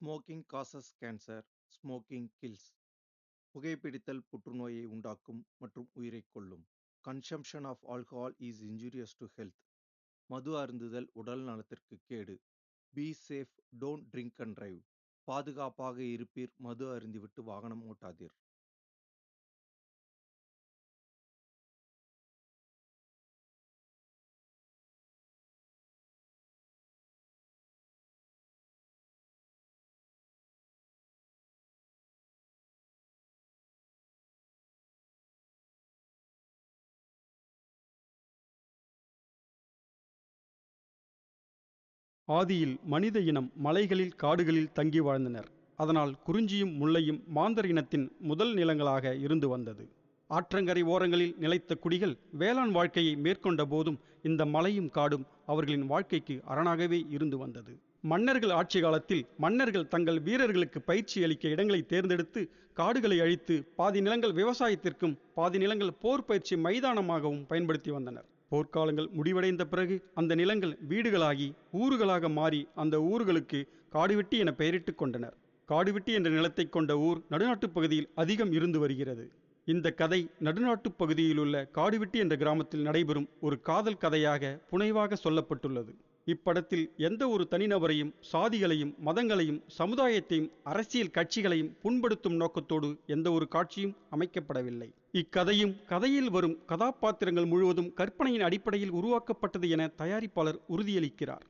Smoking causes cancer, smoking kills. புகைப்பிடித்தல் புற்றுநோயை உண்டாக்கும் மற்றும் உயிரைக் கொல்லும். Consumption of alcohol is injurious to health. மது அருந்துதல் உடல் நலத்திற்கு கேடு. Be safe, don't drink and drive. பாதுகாப்பாக இருப்பீர், மது அருந்திவிட்டு வாகனம் ஓட்டாதீர். ஆதியில் மனித இனம் மலைகளில் காடுகளில் தங்கி வாழ்ந்தனர். அதனால் குறிஞ்சியும் முல்லையும் மாந்தர் இனத்தின் முதல் நிலங்களாக இருந்து வந்தது. ஆற்றங்கரை ஓரங்களில் நிலைத்த குடிகள் வேளாண் வாழ்க்கையை மேற்கொண்ட போதும் இந்த மலையும் காடும் அவர்களின் வாழ்க்கைக்கு அரணாகவே இருந்து வந்தது. மன்னர்கள் ஆட்சி காலத்தில் மன்னர்கள் தங்கள் வீரர்களுக்கு பயிற்சி அளிக்க இடங்களை தேர்ந்தெடுத்து காடுகளை அழித்து பாதி நிலங்கள் விவசாயத்திற்கும் பாதி நிலங்கள் போர் பயிற்சி மைதானமாகவும் பயன்படுத்தி வந்தனர். போர்க்காலங்கள் முடிவடைந்த பிறகு அந்த நிலங்கள் வீடுகளாகி ஊர்களாக மாறி அந்த ஊர்களுக்கு காடுவெட்டி என பெயரிட்டு கொண்டனர். காடுவெட்டி என்ற நிலத்தை கொண்ட ஊர் நடுநாட்டுப் பகுதியில் அதிகம் இருந்து வருகிறது. இந்த கதை நடுநாட்டுப் பகுதியில் உள்ள காடுவெட்டி என்ற கிராமத்தில் நடைபெறும் ஒரு காதல் கதையாக புனைவாக சொல்லப்பட்டுள்ளது. இப்படத்தில் எந்த ஒரு தனிநபரையும், சாதிகளையும், மதங்களையும், சமுதாயத்தையும், அரசியல் கட்சிகளையும் புண்படுத்தும் நோக்கத்தோடு எந்த ஒரு காட்சியும் அமைக்கப்படவில்லை. இக்கதையும் கதையில் வரும் கதாபாத்திரங்கள் முழுவதும் கற்பனையின் அடிப்படையில் உருவாக்கப்பட்டது என தயாரிப்பாளர் உறுதியளிக்கிறார்.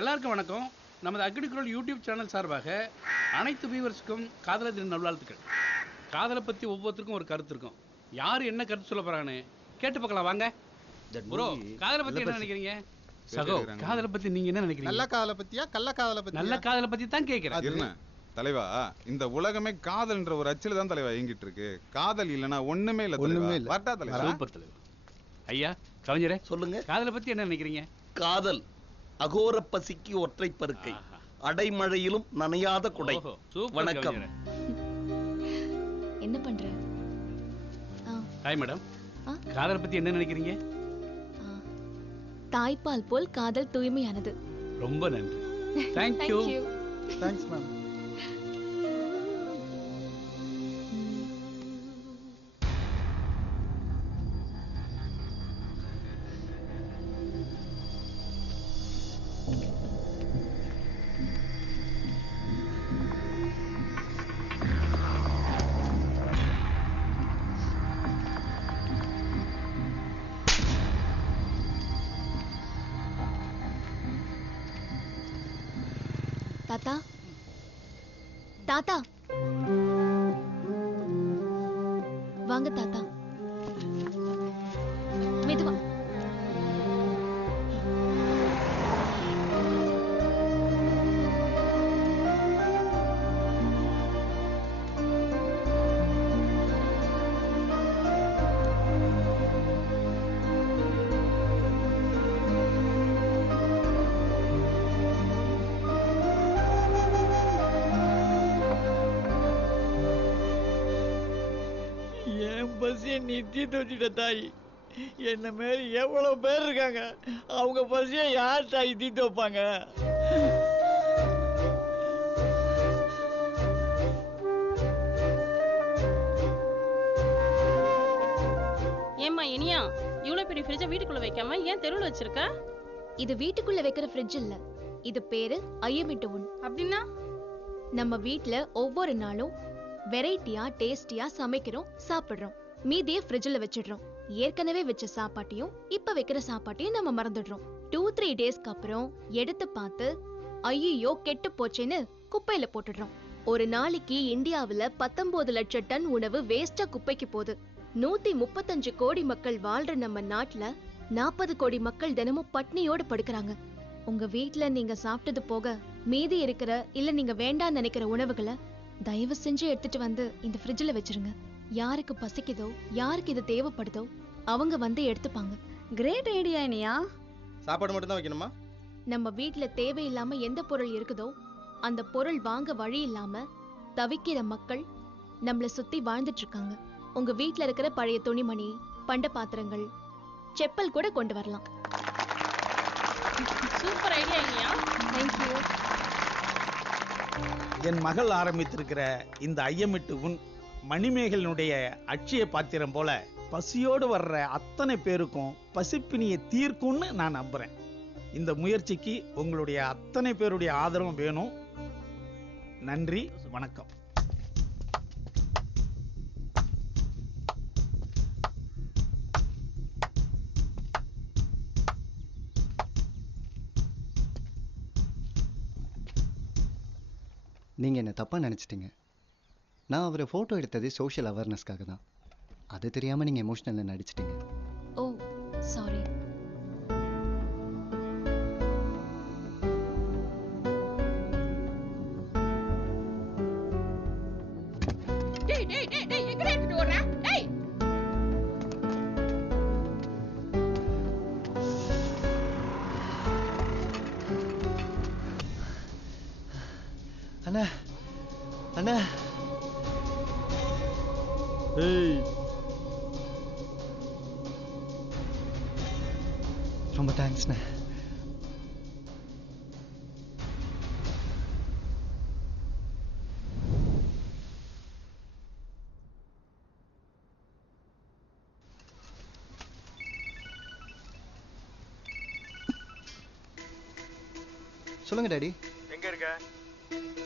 எல்லாருக்கும் வணக்கம். நமது அக்னிகுரல் யூடியூப் சேனல் சார்பாக அனைத்து வியூவர்ஸுக்கும் காதலர் தின நல்வாழ்த்துக்கள். காதலை பற்றி ஒவ்வொருத்தருக்கும் ஒரு கருத்து இருக்கும். யார் என்ன கருத்து சொல்ல போகிறான்னு கேட்டு பார்க்கலாம் வாங்க. ப்ரோ, காதலை பற்றி என்ன நினைக்கிறீங்க? சகோ, காதலை பற்றி நீங்கள் என்ன நினைக்கிறீங்க? நல்ல காதலை பற்றியா கள்ள காதலை பற்றி? நல்ல காதலை பற்றி தான் கேட்குறேன். தலைவா, இந்த உலகமே காதல்ன்ற ஒரு அச்சில தான் தலைவா இயங்கிட்டு இருக்கு. காதல் இல்லைன்னா ஒண்ணுமே இல்லை. சூப்பர் தலைவா. ஐயா கவிஞரே சொல்லுங்க, காதலை பற்றி என்ன நினைக்கிறீங்க? காதல் அகோர பசிக்கு ஒற்றை பருக்கை, அடைமழையிலும் நனையாத குடை. வணக்கம். என்ன பண்ற? ஹாய் மேடம், காதலை பத்தி என்ன நினைக்கிறீங்க? தாய்ப்பால் போல் காதல் தூய்மையானது. ரொம்ப நன்றி. தேங்க்யூ. Thanks ma'am. தாத்தா, தாத்தா வாங்க தாத்தா. மெதுவா. பசியை நிறுத்தி வச்சுட்ட தாய். என்ன மாரி எவ்வளவு பேர் இருக்காங்க. அவங்க பசியை யார் தாய் தீட்டு வைப்பாங்க? ஏம்மா இனியா, இவ்வளவு பெரிய ஃப்ரிட்ஜை வீட்டுக்குள்ள வைக்காம ஏன் தெருவில் வச்சிருக்க? இது வீட்டுக்குள்ள வைக்கிற ஃப்ரிட்ஜ் இல்ல, இது பேரு ஐயமிட்டு உண். அப்படின்னா நம்ம வீட்ல ஒவ்வொரு நாளும் வெரைட்டியா டேஸ்டியா சமைக்கிறோம், சாப்பிடுறோம். மீதியை ஃப்ரிட்ஜில் வச்சிடுறோம். ஏற்கனவே வச்ச சாப்பாட்டையும் இப்ப வைக்கிற சாப்பாட்டையும் நம்ம மறந்துடுறோம். 2-3 டேஸ்க்கு அப்புறம் எடுத்து பார்த்து ஐயோ கெட்டு போச்சேன்னு குப்பையில போட்டுடுறோம். ஒரு நாளைக்கு இந்தியாவுல 19 லட்சம் டன் உணவு வேஸ்டா குப்பைக்கு போகுது. 135 கோடி மக்கள் வாழ்ற நம்ம நாட்டுல 40 கோடி மக்கள் தினமும் பட்னியோட படுக்கிறாங்க. உங்க வீட்ல நீங்க சாப்பிட்டது போக மீதி இருக்கிற இல்ல நீங்க வேண்டாம்னு நினைக்கிற உணவுகளை தயவு செஞ்சு எடுத்துட்டு வந்து இந்த ஃப்ரிட்ஜ்ல வச்சிருங்க. யாருக்கு பசிக்குதோ யாருக்கு இது தேவைப்படுதோ அவங்க வந்து எடுத்துப்பாங்க. Great idea Iniya. சாப்பாடு மட்டும் தான் வைக்கணுமா? நம்ம வீட்ல தேவையில்லாம எந்த பொருள் இருக்குதோ அந்த பொருள் வாங்க வழி இல்லாம தவிக்கிற மக்கள் நம்மள சுத்தி வாழ்ந்துட்டு இருக்காங்க. உங்க வீட்ல இருக்கிற பழைய துணிமணி, பண்ட பாத்திரங்கள், செப்பல் கூட கொண்டு வரலாம். Super idea Iniya. தேங்க்யூ. என் மகள் ஆரம்பித்திருக்கிற இந்த ஐயமிட்டு உன் மணிமேகலினுடைய அட்சய பாத்திரம் போல பசியோடு வர்ற அத்தனை பேருக்கும் பசிப்பினியை தீர்க்கும்னு நான் நம்புறேன். இந்த முயற்சிக்கு உங்களுடைய அத்தனை பேருடைய ஆதரவும் வேணும். நன்றி, வணக்கம். நீங்கள் என்ன தப்பாக நினச்சிட்டிங்க. நான் அவரை ஃபோட்டோ எடுத்தது சோஷியல் அவேர்னஸ்க்காக தான். அது தெரியாமல் நீங்கள் எமோஷ்னலில் நடிச்சிட்டிங்க. ஓ சாரி. அண்ணா அண்ணா. ஏய், ரொம்ப தேங்க்ஸ்ண்ணே. சொல்லுங்க டாடி. எங்க இருக்க?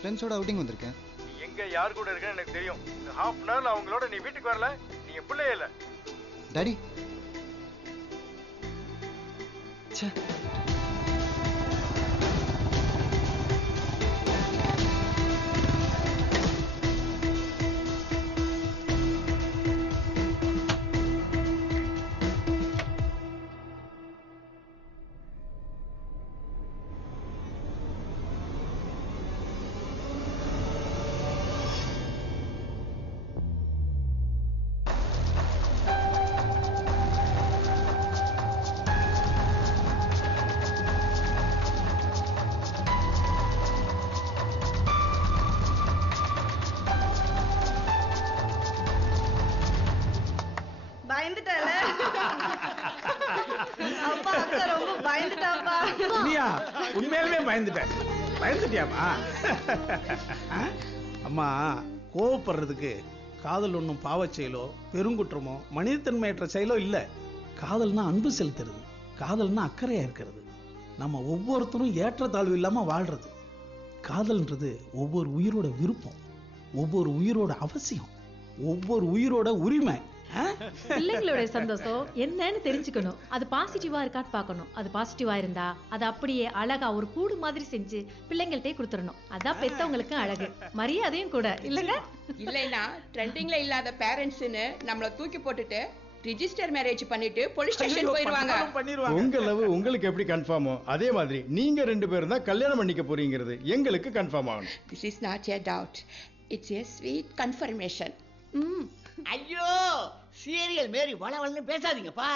ஃப்ரெண்ட்ஸோட அவுட்டிங் வந்திருக்கேன். நீ எங்க யார் கூட இருக்கன்னு எனக்கு தெரியும். இந்த ஹாஃப் அன் ஹவர்ல அவங்களோட நீ வீட்டுக்கு வரல, நீ என் பிள்ளையே இல்ல. டாடி. ச்சே. பயந்துட்டால அப்பா அக்கா ரொம்ப பயந்துட்டாப்பா. நீயா உண்மையிலுமே பயந்துட்டேன். பயந்துட்டியாமா? அம்மா, கோவப்படுறதுக்கு காதல் ஒன்றும் பாவச் செயலோ பெருங்குற்றமோ மனிதத்தன்மையற்ற செயலோ இல்லை. காதல்னா அன்பு செலுத்துறது, காதல்னா அக்கறையா இருக்கிறது, நம்ம ஒவ்வொருத்தரும் ஏற்றத்தாழ்வு இல்லாம வாழ்றது. காதல்ன்றது ஒவ்வொரு உயிரோட விருப்பம், ஒவ்வொரு உயிரோட அவசியம், ஒவ்வொரு உயிரோட உரிமை. பிள்ளைங்களோட சந்தோஷம் என்னன்னு தெரிஞ்சுக்கணும். அது பாசிட்டிவா இருக்கான்னு பார்க்கணும். அது பாசிட்டிவா இருந்தா அது அப்படியே அழகா ஒரு கூடு மாதிரி செஞ்சு பிள்ளைங்கள்ட்டே கொடுத்துடணும். அதான் பெத்தவங்களுக்கு அழகு, மரியாதையும் கூட இல்லங்க. இல்லைன்னா ட்ரெண்டிங்ல இல்லாத பேரண்ட்ஸ்னு நம்மள தூக்கி போட்டுட்டு ரிஜிஸ்டர் மேரேஜ் பண்ணிட்டு போலீஸ் ஸ்டேஷன் போயிடுவாங்க. உங்க லவ் உங்களுக்கு எப்படி கன்ஃபார்மோ அதே மாதிரி நீங்க ரெண்டு பேரும் தான் கல்யாணம் பண்ணிக்க போறீங்கிறது எங்களுக்கு கன்ஃபார்ம் ஆகணும். This is not a doubt. It's a sweet confirmation. ஐயோ, சீரியல் மாரி வளவளன்னு பேசாதீங்கப்பா.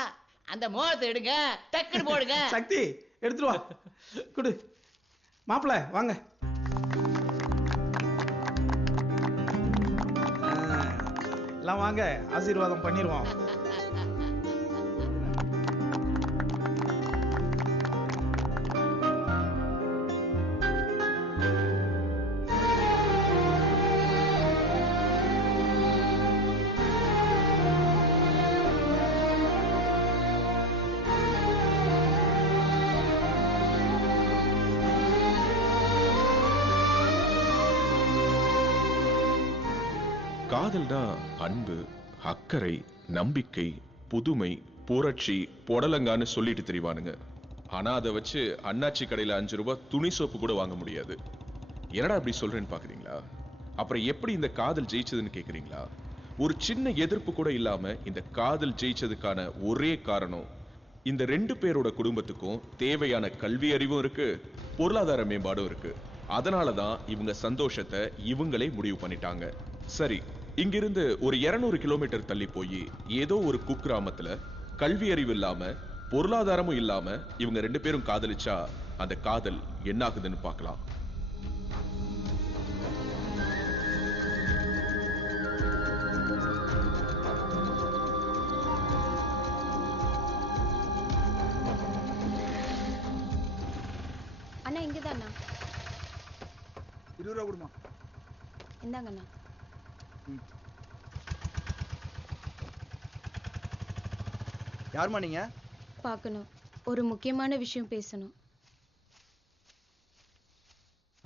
அந்த மோகத்தை எடுங்க, டக்குன்னு போடுங்க. சக்தி எடுத்துட்டு வா, குடு. மாப்பிள்ள வாங்க. எல்லாம் வாங்க, ஆசீர்வாதம் பண்ணிடுவோம். காதல்னா அன்பு, அக்கறை, நம்பிக்கை, புதுமை, புரட்சி, பொடலங்கான்னு சொல்லிட்டு தெரிவானுங்க. ஆனா அதை வச்சு அண்ணாச்சி கடையில 5 ரூபாய் துணி சோப்பு கூட வாங்க முடியாது. என்னடா அப்படி சொல்றேன்னு பாக்குறீங்களா? அப்புறம் எப்படி இந்த காதல் ஜெயிச்சதுன்னு கேக்குறீங்களா? ஒரு சின்ன எதிர்ப்பு கூட இல்லாம இந்த காதல் ஜெயிச்சதுக்கான ஒரே காரணம், இந்த 2 பேரோட குடும்பத்துக்கும் தேவையான கல்வி அறிவும் இருக்கு, பொருளாதார மேம்பாடும் இருக்கு. அதனாலதான் இவங்க சந்தோஷத்தை இவங்களே முடிவு பண்ணிட்டாங்க. சரி, இங்கிருந்து ஒரு 200 கிலோமீட்டர் தள்ளி போய் ஏதோ ஒரு குக்கிராமத்துல கல்வி அறிவு இல்லாம பொருளாதாரமும் இல்லாம இவங்க 2 பேரும் காதலிச்சா அந்த காதல் என்ன ஆகுதுன்னு பார்க்கலாம். அண்ணா இங்கதாண்ணா. 20 ரூபா கொடுமா. இந்தாங்கண்ணா. யாருமா நீங்க? பார்க்கணும், ஒரு முக்கியமான விஷயம் பேசணும்.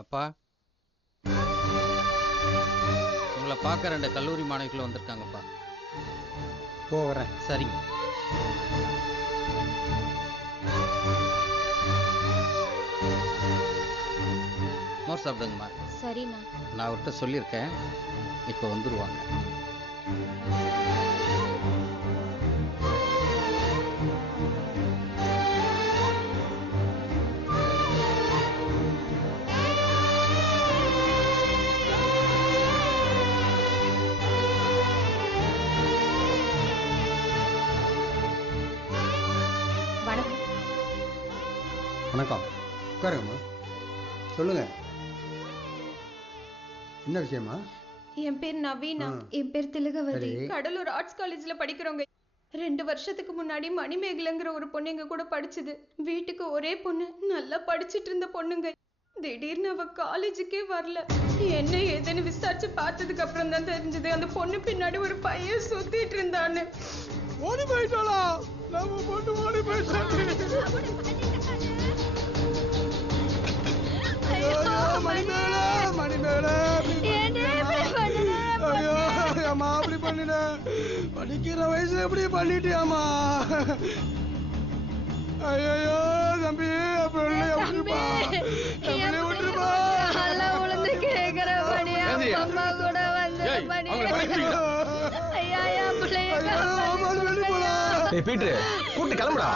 அப்பா, உங்களை பார்க்க 2 கல்லூரி மாணவிகள் வந்திருக்காங்கப்பா. வரேன். சரிங்க. மோர் சாப்பிடுங்கம்மா. சரிண்ணா. நான் அவர்கிட்ட சொல்லியிருக்கேன், இப்போ வந்துருவாங்க. வணக்கம். உட்காருங்கம்மா. சொல்லுங்க, என்ன விஷயமா? என் பேர் நவீனா. என் பேர் திலகவதி. சரி. கடலூர் ஆர்ட்ஸ் காலேஜ்ல படிக்கிறோங்க. 2 வருஷத்துக்கு முன்னாடி மணிமேகலைங்கிற ஒரு பொண்ணு எங்க கூட படிச்சது. வீட்டுக்கு ஒரே பொண்ணு, நல்லா படிச்சிட்டு இருந்த பொண்ணுங்க. திடீர்னு அவ காலேஜுக்கே வரல. என்ன ஏதுன்னு விசாரிச்சு பார்த்ததுக்கு அப்புறம் தான் தெரிஞ்சது அந்த பொண்ணு பின்னாடி ஒரு பையன் சுத்திட்டு இருந்தான்னு. ஓடி போயிட்டாளா? நம்ம பொண்ணு ஓடி போயிட்டாங்க. படிக்கிற வயசுல எப்படி பண்ணிட்டியாமா? ஐயோ தம்பி, விட்டுருப்பா. பீட்ரு, கூட்டு கிளம்புடா.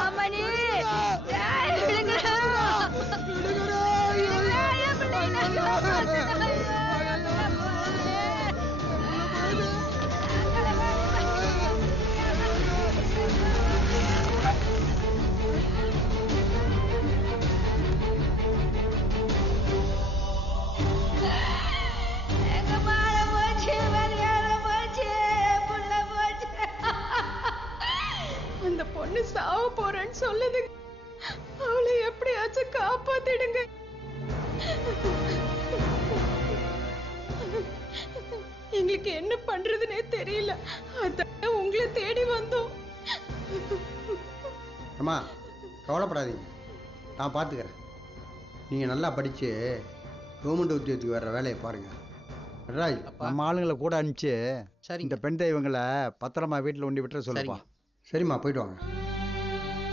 அந்த பொண்ணு சாவ போறேன்னு சொல்லுது. அவளை எப்படியாச்சும் காப்பாத்திடுங்க. எங்களுக்கு என்ன பண்றதுன்னே தெரியல. அதான் உங்களை தேடி வந்தோம். அம்மா, கவலைப்படாதீங்க, நான் பார்த்துக்கிறேன். நீங்கள் நல்லா படித்து கவர்மெண்ட் உத்தியோகத்துக்கு வர்ற வேலையை பாருங்க. ராஜ், நம்ம ஆளுங்களை கூட அனுப்பிச்சு இந்த பெண் தெய்வங்களை பத்திரமா வீட்டில் ஒண்டி விட்டுற சொல்லுப்பா. சரிம்மா, போயிட்டு வாங்க.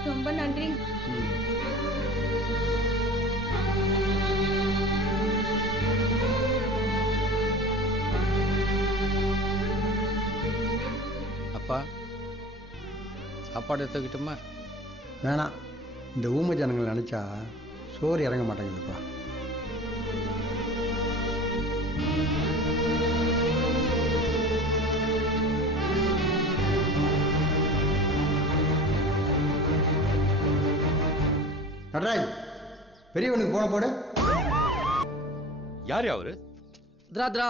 ரொம்ப நன்றி. அப்பா, சாப்பாடு எடுத்துக்கிட்டுமா? வேணாம், இந்த ஊமை ஜனங்களை நினச்சா சோறு இறங்க மாட்டேங்குதுப்பா. நடராஜ், பெரியவனுக்கு போன போடு. யார் அவரு? திரா,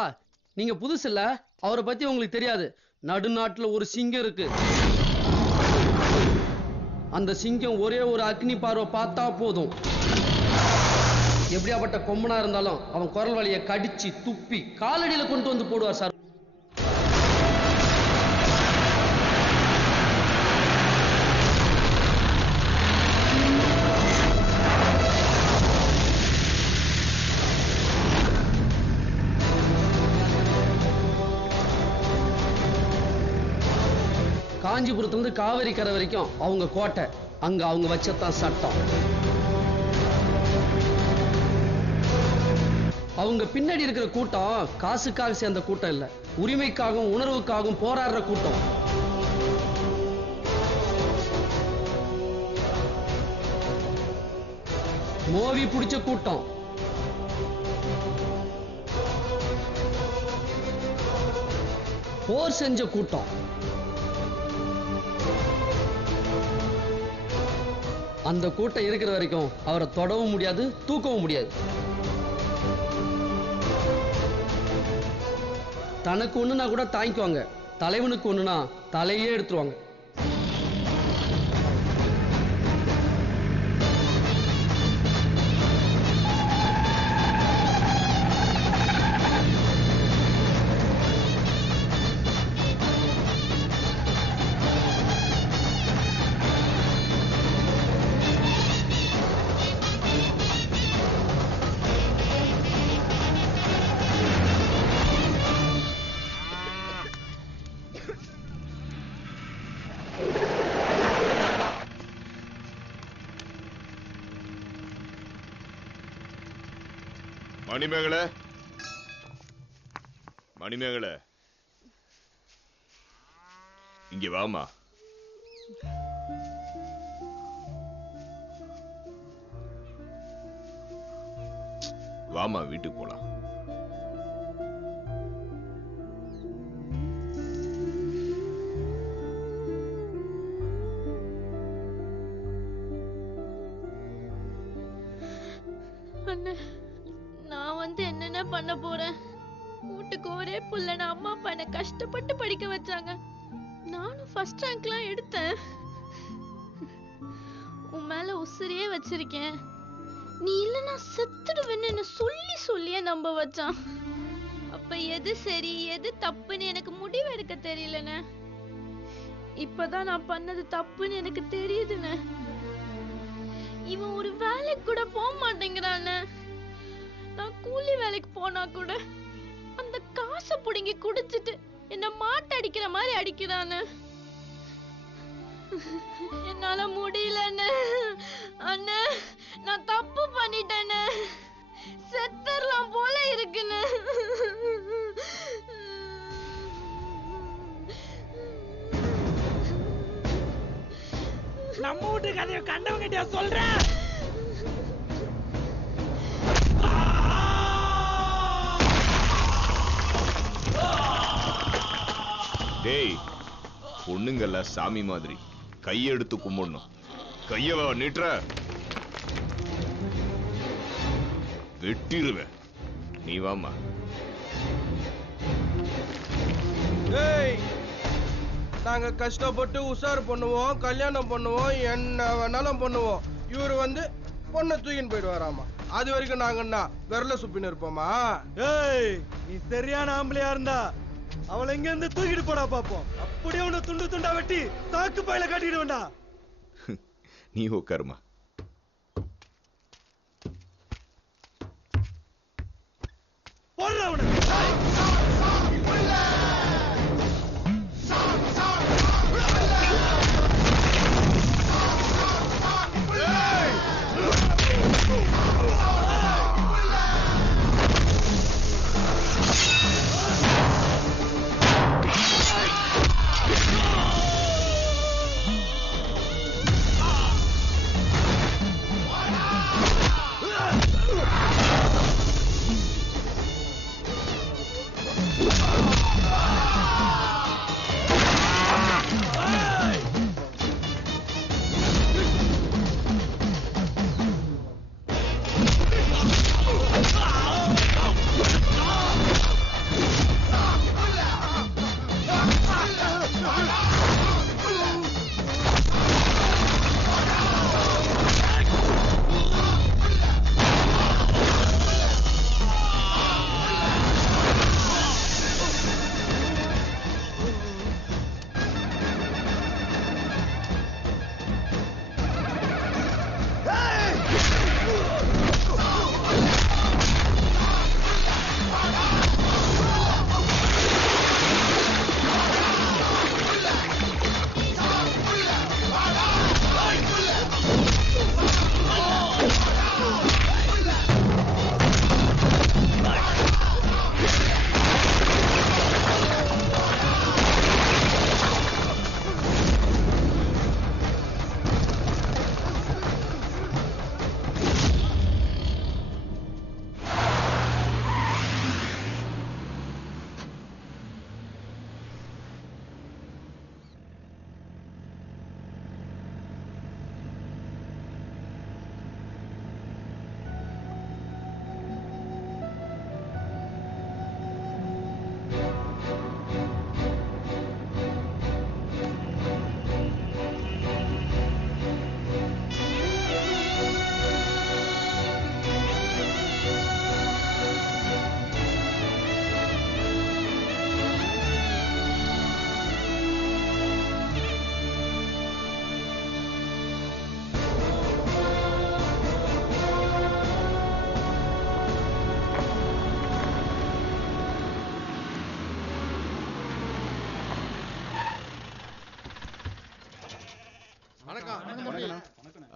நீங்க புதுசு இல்ல, அவரை பத்தி உங்களுக்கு தெரியாது. நடுநாட்டுல ஒரு சிங்கம் இருக்கு. அந்த சிங்கம் ஒரே ஒரு அக்னி பார்வை பார்த்தா போதும், எப்படியாப்பட்ட கொம்பனா இருந்தாலும் அவன் குரல் வலியை கடிச்சு துப்பி காலடியில கொண்டு வந்து போடுவார் சார். காஞ்சிபுரத்துல இருந்து காவிரி கரை வரைக்கும் அவங்க கோட்டை, அங்க அவங்க வச்சதான் சட்டம். அவங்க பின்னாடி இருக்கிற கூட்டம் காசுக்காக சேர்ந்த கூட்டம் இல்ல, உரிமைக்காகவும் உணர்வுக்காகவும் போராடுற கூட்டம். மோவி பிடிச்ச கூட்டம். போர் செஞ்ச கூட்டம். அந்த கூட்டம் இருக்கிற வரைக்கும் அவரை தொடவும் முடியாது, தூக்கவும் முடியாது. தனக்கு ஒண்ணுனா கூட தாங்கிக்குவாங்க, தலைவனுக்கு ஒண்ணுனா தலையே எடுத்துருவாங்க. மணிமேகலை, மணிமேகலை, இங்க வாமா. வாமா, வீட்டுக்கு போலாம். நான் வந்து என்னென்ன பண்ண போறேன்? வீட்டுக்கு ஒரே புள்ள, நான் அம்மா அப்பா என்ன கஷ்டப்பட்டு படிக்க வச்சாங்க. நானும் ஃபர்ஸ்ட் ரேங்க்லாம் எடுத்தேன். உன் மேல உசிரியே வச்சிருக்கேன். நீ இல்லைன்னா செத்துடுவேன்னு என்ன சொல்லி சொல்லியே நம்ப வச்சான். அப்ப எது சரி எது தப்புன்னு எனக்கு முடிவு எடுக்க தெரியலண்ணே. இப்பதான் நான் பண்ணது தப்புன்னு எனக்கு தெரியுதுண்ணே. இவன் ஒரு வேலைக்கு கூட போக மாட்டேங்கிறானே. நான் கூலி வேலைக்கு போனா கூட அந்த காசை புடுங்கி குடிச்சிட்டு என்ன மாட்ட அடிக்கிற மாதிரி அடிக்கிறானே. என்னால முடியலன்னு அண்ணே, நான் தப்பு பண்ணிட்டேன்னு செத்தரலாம் போல இருக்குன்னு. நம்ம வீட்டு கதையை கண்டவங்கிட்ட சொல்ற. டேய், பொண்ணுங்கல்ல சாமி மாதிரி கையெடுத்து கும்பிடணும். கையவ நீட்டுற வெட்டிடுவேன். நீ வாமா. நாங்க கஷ்டப்பட்டு உஷார் பண்ணுவோம், கல்யாணம் பண்ணுவோம், என்ன வேணாலும் பண்ணுவோம். இவரு வந்து பொண்ணை தூக்கின்னு போயிடுவாராமா. அது வரைக்கும் நாங்க என்ன விரல சுப்பின்னு இருப்போமா? ஏய், நீ சரியான ஆம்பளையா இருந்தா அவளை எங்க இருந்து தூக்கிட்டு போடா பாப்போம். அப்படியே உன்னை துண்டு துண்டா வெட்டி தாக்கு பையில கட்டிடுவேண்டா. நீ உட்காருமா. போடுற உனக்கு.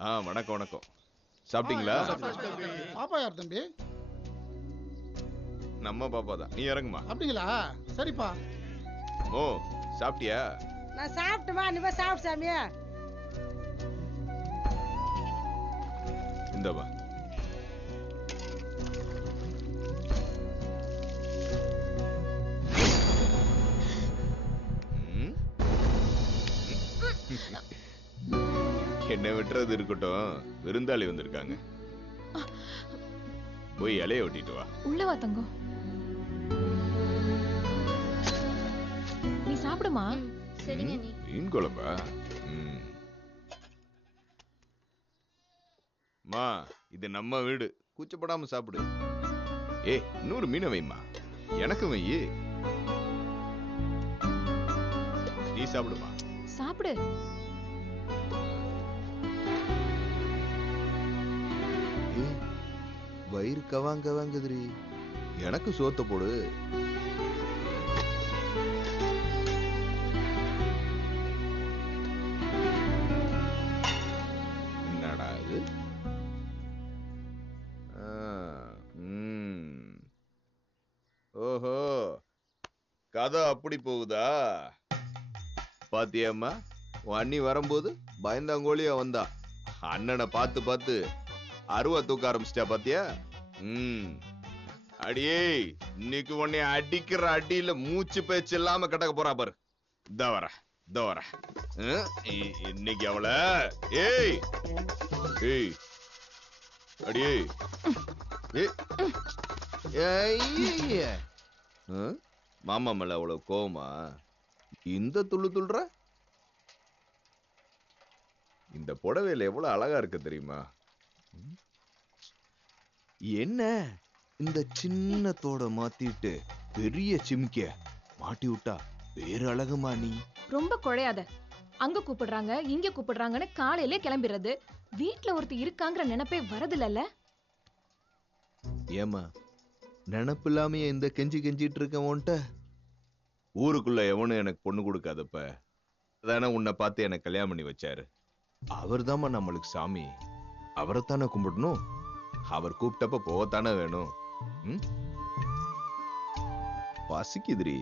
வணக்கம் வணக்கம். சாப்பிட்டீங்களா? பாப்பா யார் தம்பி? நம்ம பாப்பா தான். நீ இறங்குமா. அப்படிங்களா? சரிப்பா. ஓ சாப்பிட்டியா? நான் சாப்பிட்டுமா, நீ போய் சாப்பிட்டு சாமியா. இந்தவா. என்ன விட்டுறது இருக்கட்டும், விருந்தாளி வந்திருக்காங்க. போய் இலைய ஒட்டிட்டு வா. உள்ள வா தங்கம். நீ சாப்பிடுமா. சரிங்க நீ. மீன் குழம்பா? மா, இது நம்ம வீடு, கூச்சப்படாம சாப்பிடு. இன்னொரு மீனை வைமா. எனக்கு வை. நீ சாப்பிடுமா. சாப்பிடு. வயிறு கவாங்குதுரி. எனக்கு சோத்த போடு. என்னடா இது? ஓஹோ, கதை அப்படி போகுதா? பாத்தியம்மா, உன் அண்ணி வரும்போது பயந்தாங்கோழியா வந்தா. அண்ணனை பார்த்து பார்த்து அருவா தூக்க ஆரம்பிச்சிட்டா பாத்தியா? அடியே, இன்னைக்கு உன்னை அடிக்கிற அடியில மூச்சு பேச்சு இல்லாம கிடக்க போறா பாரு. இதோ வர இன்னைக்கு அவள. ஏய் ஏய் அடியே. மாமா மேல அவ்வளவு கோவமா? இந்த துள்ளுற இந்த புடவையில எவ்வளவு அழகா இருக்கு தெரியுமா? என்ன இந்த சின்னத்தோட மாத்திட்டு பெரிய சிமிக்க மாட்டி விட்டா வேற அழகுமா நீ? ரொம்ப குழையாத. அங்க கூப்பிடுறாங்க இங்க கூப்பிடுறாங்கன்னு காலையில கிளம்பிடுறது. வீட்டுல ஒருத்தர் இருக்காங்கிற நினைப்பே வரதில்ல. ஏமா நினப்பு இல்லாமையே இந்த கெஞ்சி கெஞ்சிட்டு இருக்கவன்ட்ட? ஊருக்குள்ள எவனும் எனக்கு பொண்ணு கொடுக்காதப்ப அதானே உன்னை பார்த்து எனக்கு கல்யாணம் பண்ணி வச்சாரு. அவர் தாமா நம்மளுக்கு சாமி. அவரைத்தானே கும்பிடணும். அவர் கூப்பிட்டப்ப போகத்தானே வேணும். பசிக்குதுரி,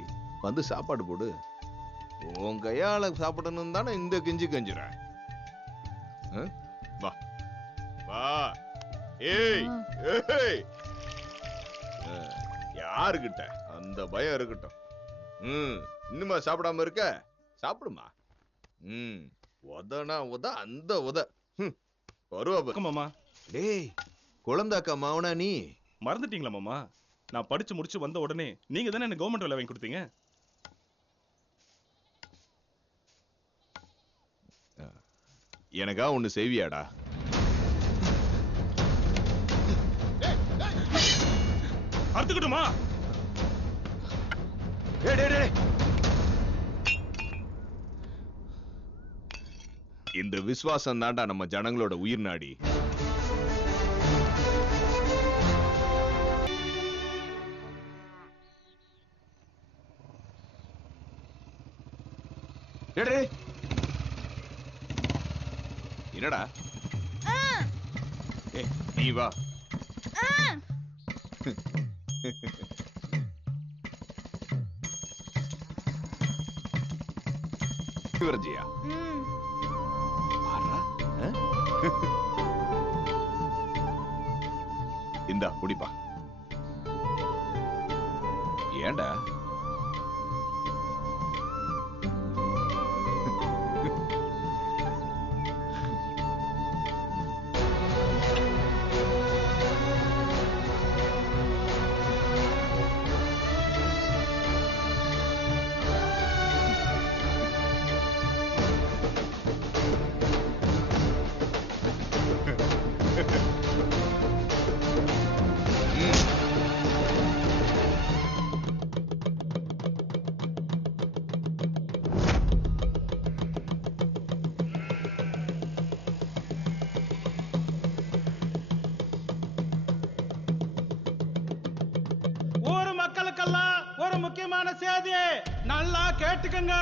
வந்து சாப்பாடு போடு. உன் கையால சாப்பிடணும் தானே இந்த கெஞ்சி கெஞ்சுற. வா வா. ஏய் ஏய், யாருக்கிட்ட அந்த பயம் இருக்கட்டும். இன்னுமா சாப்பிடாம இருக்க? சாப்பிடுமா. உதனா உத, அந்த உத வருவா மாமா. டேய், குழந்தாக்கா மாவனா நீ? மறந்துட்டீங்களா மாமா? நான் படிச்சு முடிச்சு வந்த உடனே நீங்க தானே எனக்கு கவர்மெண்ட் வேலை வாங்கி கொடுத்தீங்க. எனக்கா ஒண்ணு செய்வியாடா? அறுத்துக்கிட்டுமா? இந்த விசுவாசம் தாண்டா நம்ம ஜனங்களோட உயிர் நாடி. என்னடா? நீ வா. விரஜியா இந்தா குடிப்பா. ஏண்டா? ஊர் மக்களுக்கெல்லாம் ஒரு முக்கியமான செய்தி. நல்லா கேட்டுக்கங்க.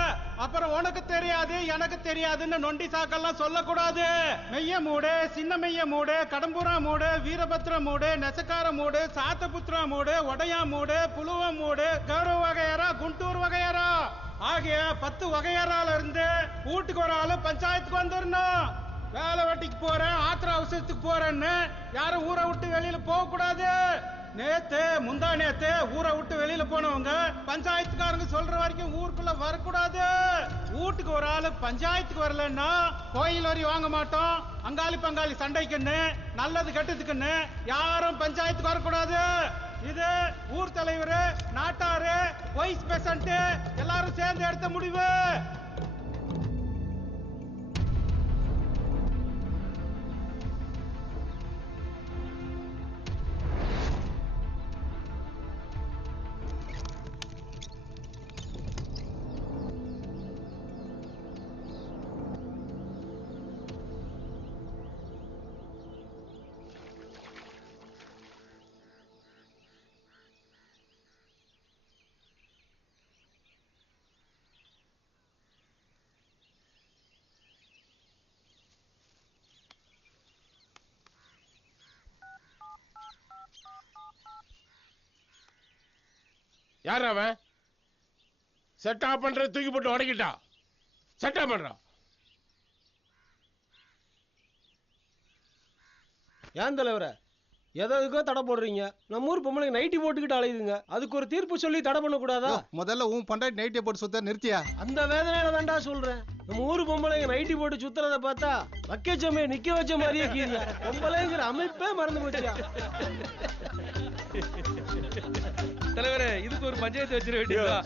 அப்புறம் உனக்கு தெரியாது எனக்கு தெரியாதுன்னு நொண்டி சாக்கெல்லாம் சொல்லக்கூடாது. மெய்ய மூடு, சின்ன மெய்ய மூடு, கடம்பூரா மூடு, வீரபத்ர மூடு, நெசக்கார மூடு, சாத்தபுத்ரா மூடு, உடையா மூடு, புலுவ மூடு, கௌரவ வகையரா, குண்டூர் வகையரா ஆகிய 10 வகையறால இருந்து வீட்டுக்கு ஒரு ஆளு பஞ்சாயத்துக்கு வந்துடணும். வேலை வெட்டிக்கு போறேன், ஆத்திர அவசரத்துக்கு போறேன்னு யாரும் ஊரை விட்டு வெளியில போக கூடாது. முந்தா நேத்து ஊரை விட்டு வெளியில போனவங்க பஞ்சாயத்துக்காரங்க சொல்ற வரைக்கும் ஊருக்குள்ள வரக்கூடாது. வீட்டுக்கு ஒரு ஆளு பஞ்சாயத்துக்கு வரலன்னா கோயில் வரி வாங்க மாட்டோம். அங்காளி பங்காளி சண்டைக்குன்னு நல்லது கெட்டதுக்குன்னு யாரும் பஞ்சாயத்துக்கு வரக்கூடாது. இது ஊர் தலைவர், நாட்டாரு, வைஸ் பிரசிடண்ட் எல்லாரும் சேர்ந்து எடுத்த முடிவு. யார் அவன்? செட் ஆஃப் பண்ற தூக்கி போட்டு உடைக்கிட்டா. செட் ஆஃப் பண்றான். ஏன் தலைவர எதுக்கோ தடை போடுறீங்க? நம்ம ஊர் பொம்பளைங்க நைட்டி போட்டுக்கிட்டு அலையுதுங்க. அதுக்கு ஒரு தீர்ப்பு சொல்லி தடை பண்ண கூடாதா? முதல்ல உன் பண்டாட்டி நைட்டியை போட்டு சுத்த நிறுத்தியா? அந்த வேதனையில தான்டா சொல்றேன். நம்ம ஊர் பொம்பளைங்க நைட்டி போட்டு சுத்துறத பார்த்தா வக்கச்சமே நிக்க வச்ச மாதிரியே கீழ பொம்பளைங்கிற அமைப்பே மறந்து போச்சியா. தலைவரே, இதுக்கு ஒரு பஞ்சாயத்து வச்சிட வேண்டியதா?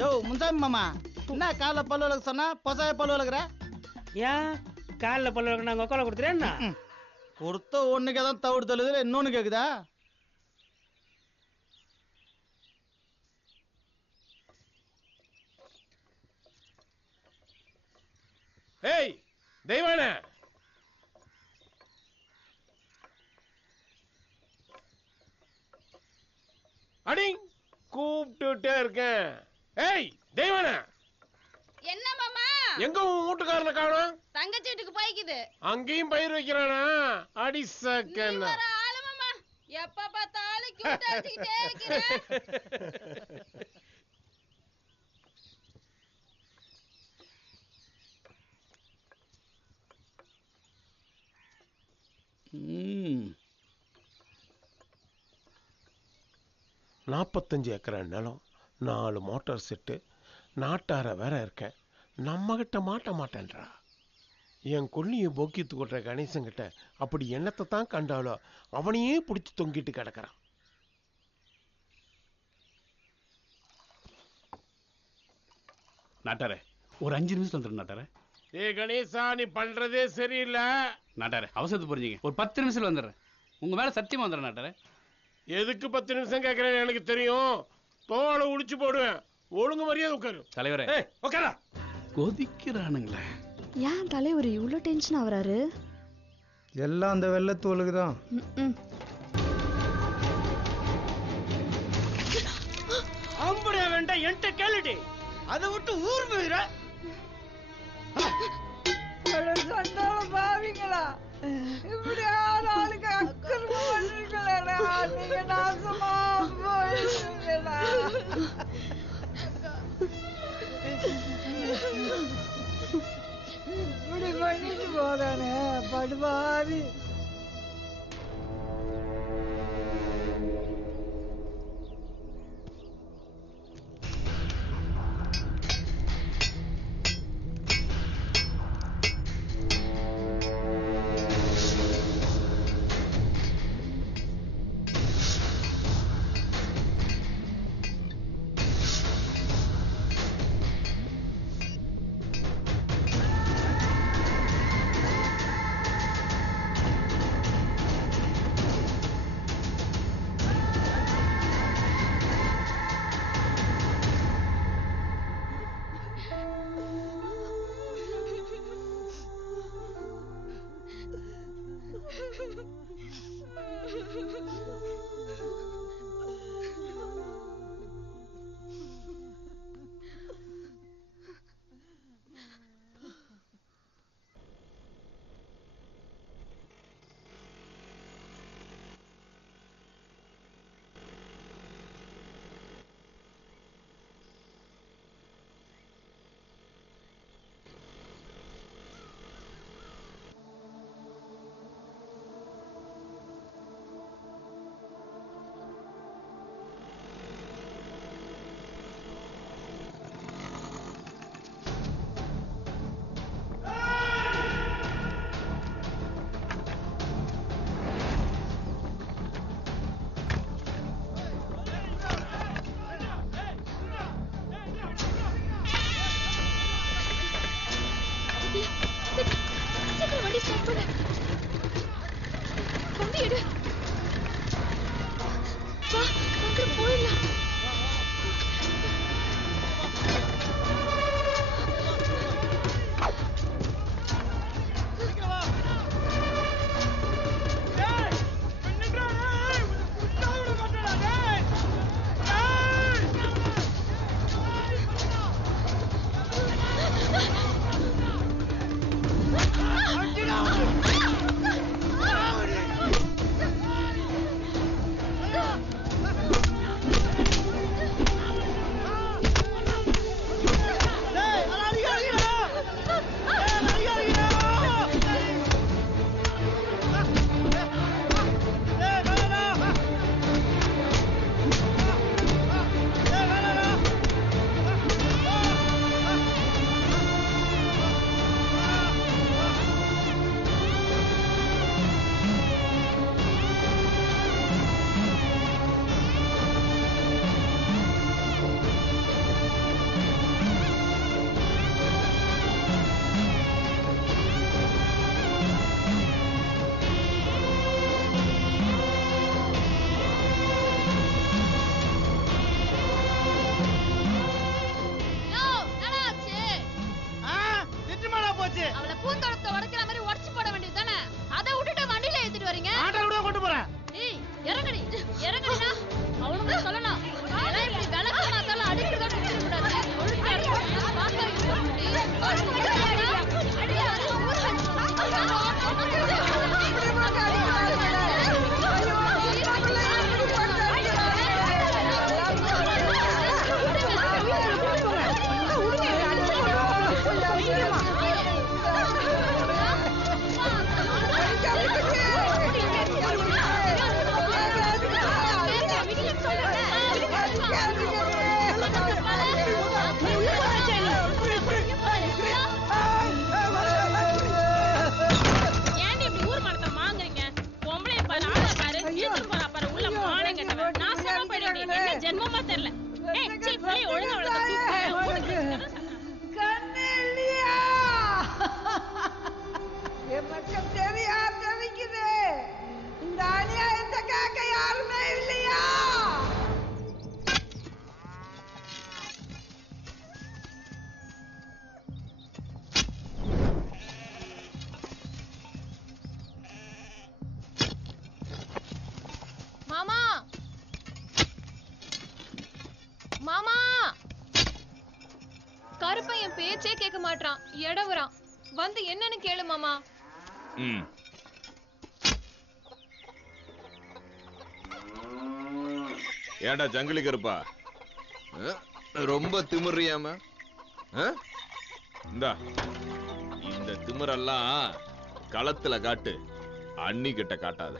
யோ முன்சாமி மாமா, என்ன காலைல பல்லு விளக்க சொன்னா பொசாய பல்லு விளக்குற? ஏன் காலைல பல்லு விளக்க நாங்க கொலை கொடுத்துறேன்? கொடுத்த ஒண்ணுக்கு தான் தவிடு தள்ளுதுல இன்னொன்னு கேக்குதா? ஏய் தெய்வானே, அடி கூப்பிட்டுட்டே இருக்கேன். ஏய் தெய்வானே, என்ன மாமா? எங்க உன் வீட்டுக்காரனை காணோம்? தங்கச்சி வீட்டுக்கு போய்க்குது. அங்கேயும் பயிர் வைக்கிறானா? அடி சக்கன ஆளு மாமா, எப்ப பார்த்தாலும் கியூட் அடிச்சிட்டே இருக்கிற. ம் 45 ஏக்கரா நிலம், 4 மோட்டார் செட்டு, நாட்டார வேற இருக்கேன். நம்ம கிட்ட மாட்ட மாட்டேன்றா. என் கொல்லியை போக்கித்து கொட்டுற கணேசங்கிட்ட அப்படி எண்ணத்தை தான் கண்டாலோ அவனையே பிடிச்சி தொங்கிட்டு கிடக்கிறான். நாட்டாரே, ஒரு 5 நிமிஷம் வந்துடும் நாட்டாரே. ஏ கணேசா, நீ பண்றதே சரியில்லை. நாட்டாரே, அவசரத்து புரிஞ்சுங்க. ஒரு 10 நிமிஷத்துல வந்துடுறேன். உங்க மேல சத்தியமா வந்துடுறேன் நாட்டாரே. எதுக்கு 10 நிமிஷம் கேட்கறேன்னு எனக்கு தெரியும். தோலை உடிச்சு போடுவேன். ஒழுங்கு மரியாதை உட்காரு. தலைவரே, உட்காரா. கொதிக்கிறானுங்களே. ஏன் தலைவர் இவ்வளோ டென்ஷன் ஆகுறாரு? எல்லாம் அந்த வெள்ளத்தோலுக்கு தான். ஆம்படியா வேண்டாம் என்கிட்ட கேளுடி. அதை விட்டு ஊர் போயிட பாவீங்களா? இப்படி ஆளுக்கு அக்கறை பண்றீங்களா? நீங்க நாசமா போயிருக்கீங்களா? இப்படி பண்ணிட்டு போறானே படுபாவி. சீக்கிரம் வண்டி ஸ்டார்ட் பண்ணு. வண்டி எடு. வா, அங்க போயிடலாம். கருப்பையன் பேச்சே கேட்க மாட்டான், எடவுறான். வந்து என்னன்னு கேளு மாமா. ஏண்டா ஜங்கிலி கருப்பா, ரொம்ப திமிரியாம? இந்த திமிரெல்லாம் களத்துல காட்டு, அண்ணி கிட்ட காட்டாத.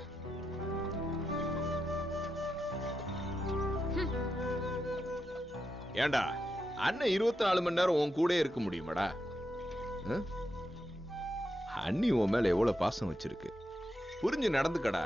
ஏண்டா அண்ணன் 24 மணி நேரம் உன் கூட இருக்க முடியுமாடா? அண்ணி உன் மேல எவ்வளவு பாசம் வச்சிருக்கு, புரிஞ்சு நடந்துக்கடா.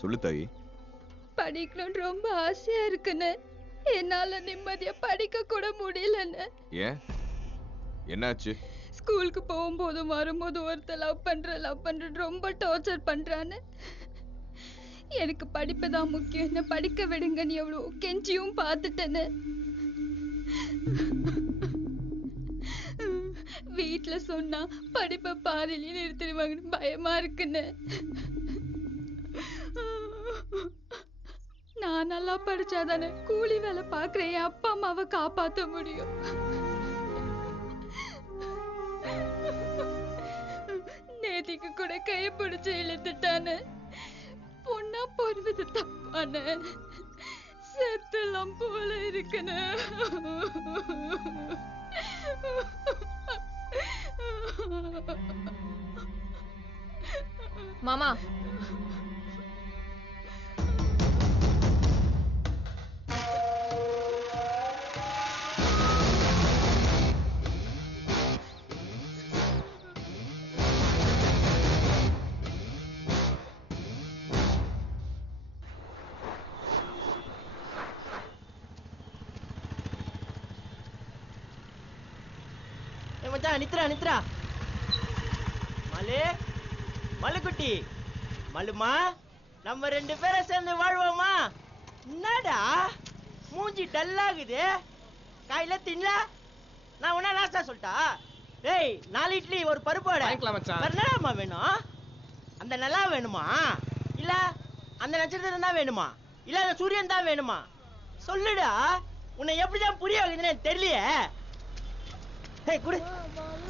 சொல்லு தாயி. படிக்கணும்னு ரொம்ப ஆசையா இருக்குன்னு என்னால நிம்மதியா படிக்க கூட முடியலன்னு. ஏன் என்னாச்சு? ஸ்கூலுக்கு போகும்போது வரும்போது ஒருத்தர் லவ் பண்ற ரொம்ப டார்ச்சர் பண்றான்னு. எனக்கு படிப்பு தான் முக்கியம், என்ன படிக்க விடுங்கன்னு எவ்வளவு கெஞ்சியும் பார்த்துட்டேன்னு. வீட்டுல சொன்னா படிப்பை பாதியிலே நிறுத்திடுவாங்கன்னு பயமா இருக்குன்னு. நான் நல்லா படிச்சாதானே கூலி வேலை பாக்குறேன் என் அப்பா அம்மாவை காப்பாத்த முடியும். நேத்திக்கு கூட கையை பிடிச்சு இழுத்துட்டானு. பொண்ணா பொறுவது தப்பான செத்துலாம் போல இருக்குன்னு. மாமா மச்சான் நித்ரா மலு மலுக்குட்டி மலுமா, நம்ம 2 பேரை சேர்ந்து வாழ்வோமா? என்னடா மூஞ்சி டல்லாகுது, காயில தின்ல? நான் உன்ன லாஸ்டா சொல்லிட்டா? டேய் 4 இட்லி ஒரு பருப்போட என்னடாமா வேணும்? அந்த நல்லா வேணுமா இல்ல அந்த நட்சத்திரம் தான் வேணுமா இல்ல அந்த சூரியன் தான் வேணுமா? சொல்லுடா, உன்னை எப்படிதான் புரிய வைக்குதுன்னு எனக்கு தெரியலையே.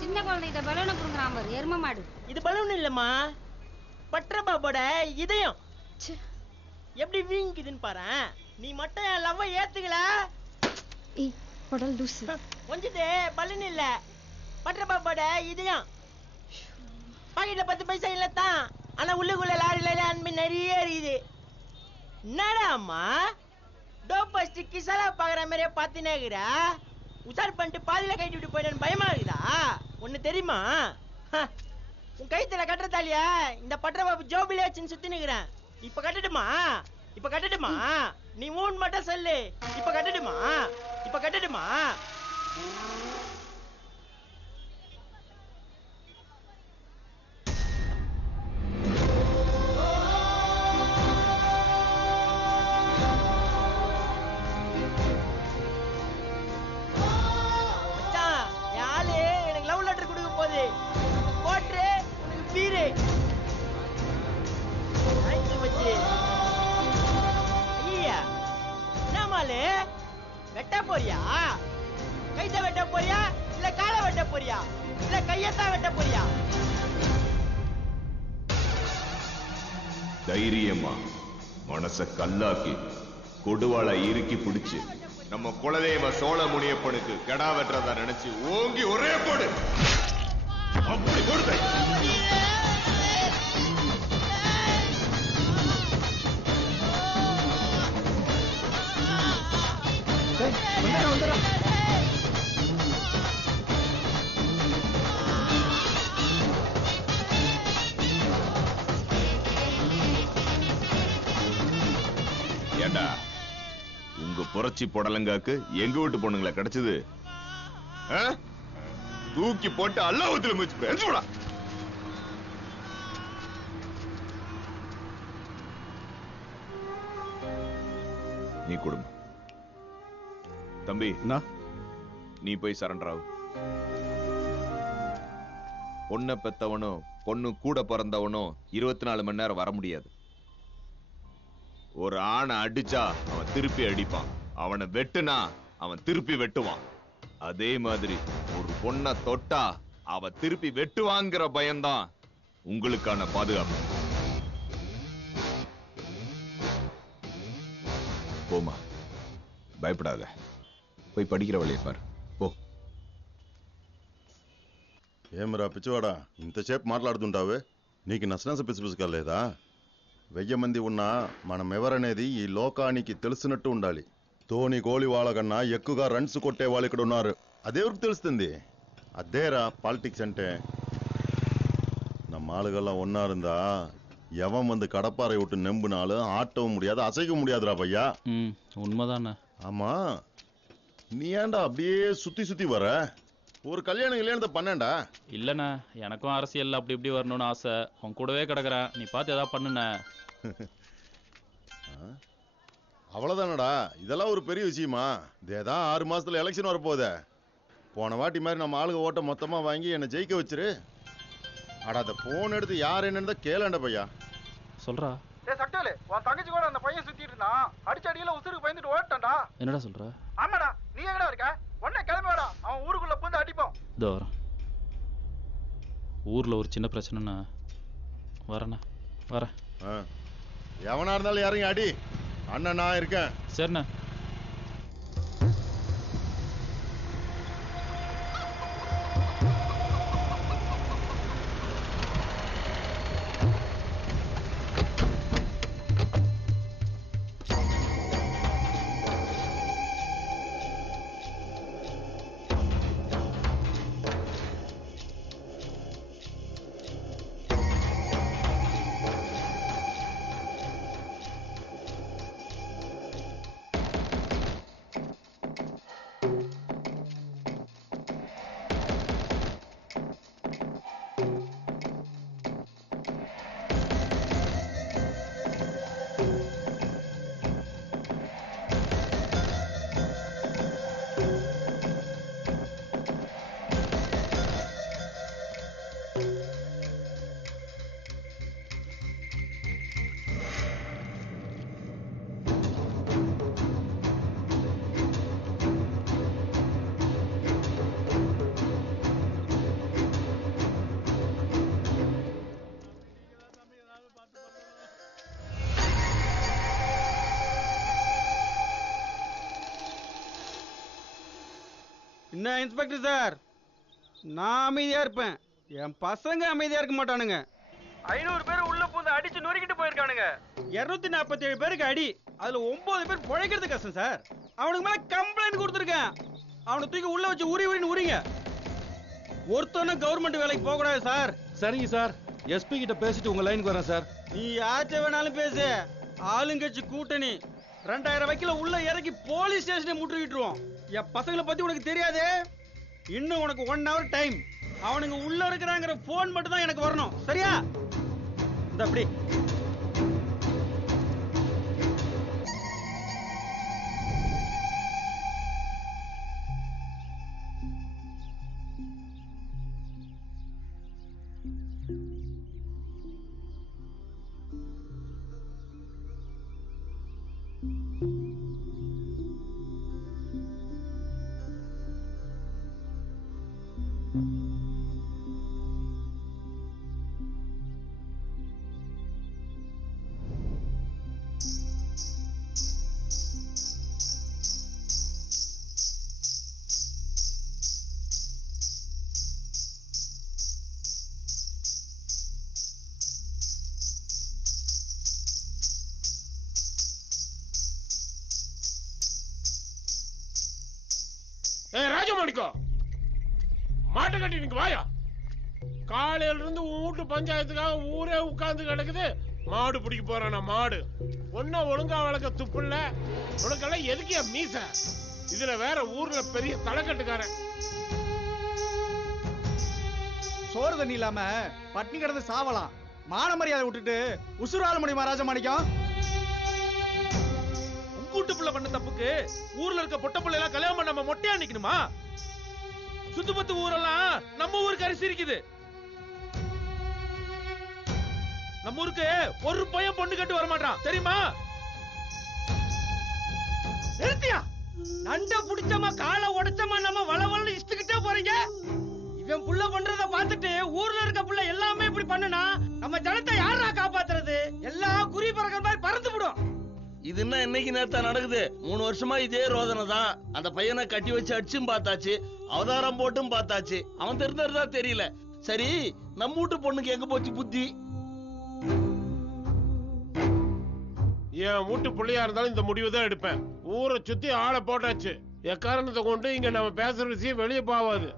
சின்ன குழந்தைகிட்ட பலூனை குடுக்குறான் பாரு, எரும மாடு. இது பலூன் இல்லம்மா, பட்டரபாபோட இதயம். எப்படி வீங்குதுன்னு பாரு. நீ மட்டும் என் லவ்வ ஏத்துக்கல. ஏய் படல் லூசு. கொஞ்சது பலூன் இல்ல, பட்டரபாபோட இதயம். பாக்கெட்ல 10 பைசா இல்ல தான், ஆனா உள்ளுக்குள்ள லாரில அன்பு நிறைய இருக்குது. என்னடா அம்மா டோபஸ்ட் கிசலா பாக்குற மாதிரியே பாத்தினே இருக்கிற? உசார் பண்ணிட்டு பாதியில கட்டி விட்டு போயிட்டு பயமா இருக்குதா? ஒண்ணு தெரியுமா, உன் கைத்துல கட்டுறதாலியா இந்த பட்டரபாபு ஜோபிலே வச்சுன்னு சுத்தி நிக்கிறேன். இப்ப கட்டட்டுமா? நீ ஊன் மட்டும் சொல்லு. இப்ப கட்டட்டுமா? வெட்ட போறியா? கைத வெட்ட போறியா இல்ல கால வெட்ட போறியா இல்ல கையத்தான் வெட்ட போறியா? தைரியமா மனச கல்லாக்கி கொடுவாளை இறுக்கி பிடிச்சு நம்ம குலதெய்வ சோழ முனியப்பனுக்கு கெடா வெட்டுறதா நினைச்சு ஓங்கி ஒரே போடு. அப்படி போடு. ஏண்டா உங்க புரட்சி புடலங்காக்கு எங்க வீட்டு பொண்ணுங்களா கிடைச்சது? தூக்கி போட்டு அல்லாஹ்வுல முயற்சி. நீ குடும்பம் தம்பி, நீ போய் சரண்டர் ஆகு. பொண்ணை பெத்தவனும் பொண்ணு கூட பிறந்தவனும் 24 மணி நேரம் வர முடியாது. ஒரு ஆணை அடிச்சா அவன் திருப்பி அடிப்பான், அவனை வெட்டுனா அவன் திருப்பி வெட்டுவான். அதே மாதிரி ஒரு பொண்ணை தொட்டா அவ திருப்பி வெட்டுவாங்கிற பயம்தான் உங்களுக்கான பாதுகாப்பு. போமா, பயப்படாத, போய் படிக்கிற வழியை பாரு. పో. ఏమరా పిచ్చివాడా, ఇంతసేపు మాట్లాడుతుంటావే? నీకు నసనస పిసిపిసి కాలేదా? 1000 మంది ఉన్నా మనం ఎవరనేది ఈ లోకానికి తెలిసినట్టు ఉండాలి. ధోని గోళి వాళ్ళకన్నా ఎక్కువగా రన్స్ కొట్టే వాళ్ళు ఇక్కడ ఉన్నారు. అదెవరికి తెలుస్తుంది? అదేరా పాలిటిక్స్ అంటే. நம்ம ஆளுகள்லாம் ஒன்னா இருந்தா எவன் வந்து கடப்பாறை விட்டு நெம்புனாலும் ஆட்டவும் முடியாது அசைக்க முடியாதுடா பையா. உண்மைதானே. ஆமா, நீ ஏன்டா அப்படியே சுத்தி சுத்தி வர? ஒரு கல்யாணத்தை பண்ணேன்டா. இல்லண்ணா, எனக்கும் அரசியல் அப்படி இப்படி வரணும்னு ஆசை. உன் கூடவே கிடக்குறேன், நீ பார்த்து ஏதாவது பண்ணுண்ண. அவ்வளவுதானடா, இதெல்லாம் ஒரு பெரிய விஷயமா? இதேதான் 6 மாசத்துல எலெக்ஷன் வரப்போகுதே. போன வாட்டி மாதிரி நம்ம ஆளுங்க ஓட்ட மொத்தமா வாங்கி என்னை ஜெயிக்க வச்சிரு. அடா, அந்த போன் எடுத்து யார் என்னன்னு கேளாண்ட பையா. சொல்றா. சக்திவேலு, உன் தங்கச்சி கூட அந்த பையன் சுத்திட்டு இருந்தான். அடிச்சடியில உசுருக்கு பயந்துட்டு ஓட்டான்டா. என்னடா சொல்ற? ஆமாடா, நீ எங்கடா இருக்க? உடனே கிளம்பி வாடா, அவன் ஊருக்குள்ள பூந்து அடிப்போம். இதோ வரேன். ஊர்ல ஒரு சின்ன பிரச்சனைண்ணா, வரேண்ணா, வரேன். எவனா இருந்தாலும் யாரையும் அடி, அண்ணன் நான் இருக்கேன். சரிண்ணா. என்ன இன்ஸ்பெக்டர் சார், நான் அமைதியா இருப்பேன், என் பசங்க அமைதியா இருக்க மாட்டானுங்க. 500 பேர் உள்ள பூந்து அடிச்சு நொறுக்கிட்டு போயிருக்கானுங்க. 247 பேருக்கு அடி, அதுல 9 பேர் பிழைக்கிறது கஷ்டம் சார். அவனுக்கு மேல கம்ப்ளைண்ட் கொடுத்துருக்கேன். அவனை தூக்கி உள்ள வச்சு உரின்னு உரிங்க. ஒருத்தனும் கவர்மெண்ட் வேலைக்கு போக கூடாது சார். சரிங்க சார், எஸ்பி கிட்ட பேசிட்டு உங்க லைனுக்கு வரேன் சார். நீ யாச்ச வேணாலும் பேசு, ஆளுங்கட்சி கூட்டணி 2000 வைக்கல உள்ள இறக்கி போலீஸ் ஸ்டேஷனை முற்றுகிட்டுருவோம். என் பசங்களை பத்தி உனக்கு தெரியாது. இன்னும் உனக்கு 1 hour டைம். அவனுங்க உள்ள இருக்கிறாங்கிற போன் மட்டும் தான் எனக்கு வரணும், சரியா? இந்த அப்படி ராஜமாணிக்கம், மாட்டை கட்டி நீங்க வாயா. காலையில இருந்து வீட்டு பஞ்சாயத்துக்காக ஊரே உட்கார்ந்து கிடக்குது. மாடு பிடிக்க போறானா மாடு? ஒன்னும் ஒழுங்கா வளர்க்க துப்பு இல்ல. உனக்கெல்லாம் எதுக்கியா மீச? இதுல வேற ஊர்ல பெரிய தலைக்கட்டுக்காரன். சோறு தண்ணி இல்லாம பட்டினி கிடந்து சாவலாம். மான மரியாதை விட்டுட்டு உசுறு ஆள முடியுமா ராஜமாணிக்கம்? கூட்டு பிள்ளை பண்ண தப்புக்கு ஊர்ல இருக்க பொட்ட பிள்ளை எல்லாம் கல்யாணம் பண்ணாம மொட்டையா நிக்கணுமா? சுத்துப்பத்து ஊரெல்லாம் நம்ம ஊருக்கு அரிசி இருக்குது. நம்ம ஊருக்கு ஒரு பையன் பொண்ணு கட்டு வர மாட்டான், தெரியுமா? நிறுத்தியா? நண்ட புடிச்சமா காலை உடைச்சமா நம்ம வளவளன்னு இஷ்டக்கிட்டே போறீங்க. இவன் புள்ள பண்றத பார்த்துட்டு ஊர்ல இருக்க புள்ள எல்லாமே இப்படி பண்ணுனா நம்ம ஜனத்தை யாரா காப்பாத்துறது? எல்லாம் குறி பறக்கிற மாதிரி பறந்து விடும். இது என்ன இன்னைக்கு நேரத்தா நடக்குது? 3 வருஷமா இதே ரோதனை தான். அந்த பையனை கட்டி வச்சு அடிச்சும் பார்த்தாச்சு, அவதாரம் போட்டும் பார்த்தாச்சு. அவன் தெரிஞ்சதா தெரியல. சரி, நம்ம வீட்டு பொண்ணுக்கு எங்க போச்சு புத்தி? என் வீட்டு பிள்ளையா இருந்தாலும் இந்த முடிவு தான் எடுப்பேன். ஊரை சுத்தி ஆளை போட்டாச்சு. எக்காரணத்தை கொண்டு இங்க நம்ம பேசுற விஷயம் வெளியே போவாது.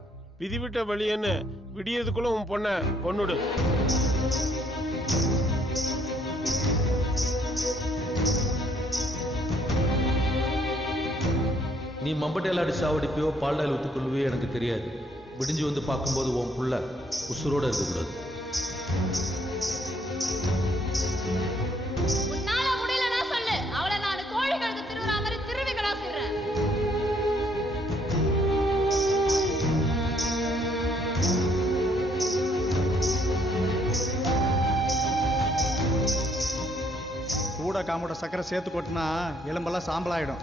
விதிவிட்ட வெளியேன்னு விடியதுக்குள்ள உன் பொண்ண கொன்னுடு. நீ மம்பட்டையில் அடிச்சு சாவடிப்பியோ பால்டாயில் ஊத்துக்கொள்ளுவியோ எனக்கு தெரியாது. விடிஞ்சு வந்து பார்க்கும்போது உன் புள்ள உசுரோட இருக்கக்கூடாது. உன்னால முடியலன்னா சொல்லு, அவளை நான் கோழிகளுக்கு திருவுறா மாதிரி திருவி கடாசிடுறேன். கூட காமோட சக்கரை சேர்த்து கொட்டினா எலும்பெல்லாம் சாம்பலாயிடும்.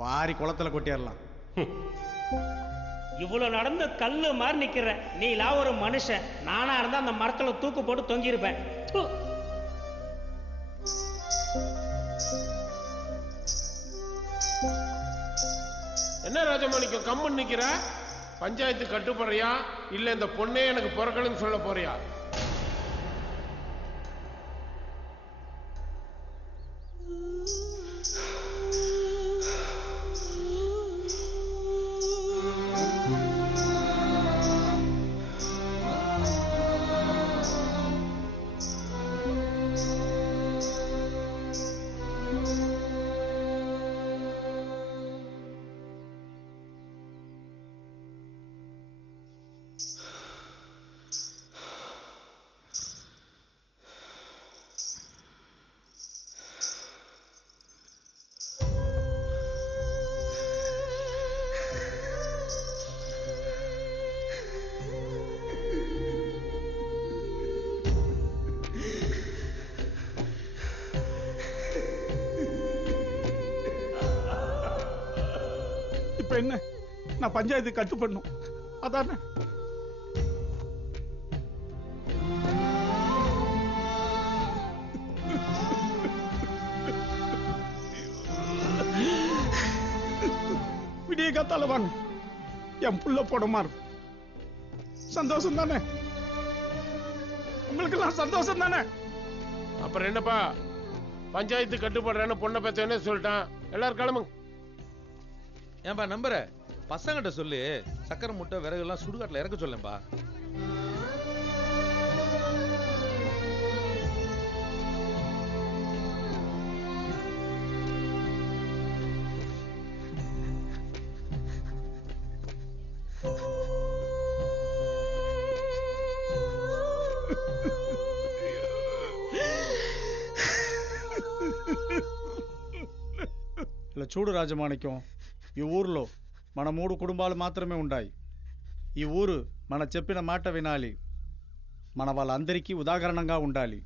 வாரி குளத்துல கொட்டிடலாம். இவ்வளவு நடந்து கல்லு மாதிரி நிக்கிற நீலாம் ஒரு மனுஷன். நானா இருந்தா அந்த மரத்துல தூக்கு போட்டு தொங்கியிருப்பேன். என்ன ராஜமாணிக்கம் கம்மன் நிக்கிற? பஞ்சாயத்து கட்டுப்படுறியா இல்ல இந்த பொண்ணே எனக்கு பிறக்கணும்னு சொல்ல போறியா? என்ன நான் பஞ்சாயத்து கட்டுப்படணும் அதானே? விடிய காத்தால வாங்க, என் புள்ள போடமா இருக்கும். சந்தோஷம் தானே? உங்களுக்கு எல்லாம் சந்தோஷம் தானே? அப்புறம் என்னப்பா, பஞ்சாயத்து கட்டுப்படுறேன்னு பொண்ணை பத்தேன்னு சொல்லிட்டான். எல்லாரும் கிளம்புங்க. ஏன்பா நம்புற? பசங்கிட்ட சொல்லி சக்கரை முட்டை விறகு எல்லாம் சுடுகாட்டுல இறக்க சொல்லேன்பா. ఇలా చూడు రాజమాణిక్యం, ఈ ఊర్లో మన 3 కుటుంబాలు మాత్రమే ఉన్నాయి. ఈ ఊరు మన చెప్పిన మాట వినాలి. మన వాళ్ళందరికీ ఉదాహరణంగా ఉండాలి.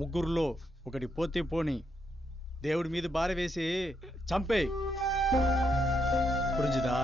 ముగ్గురులో ఒకటి పోతే పోని, దేవుడి మీద బార వేసి చంపేయి. పురింజిదా?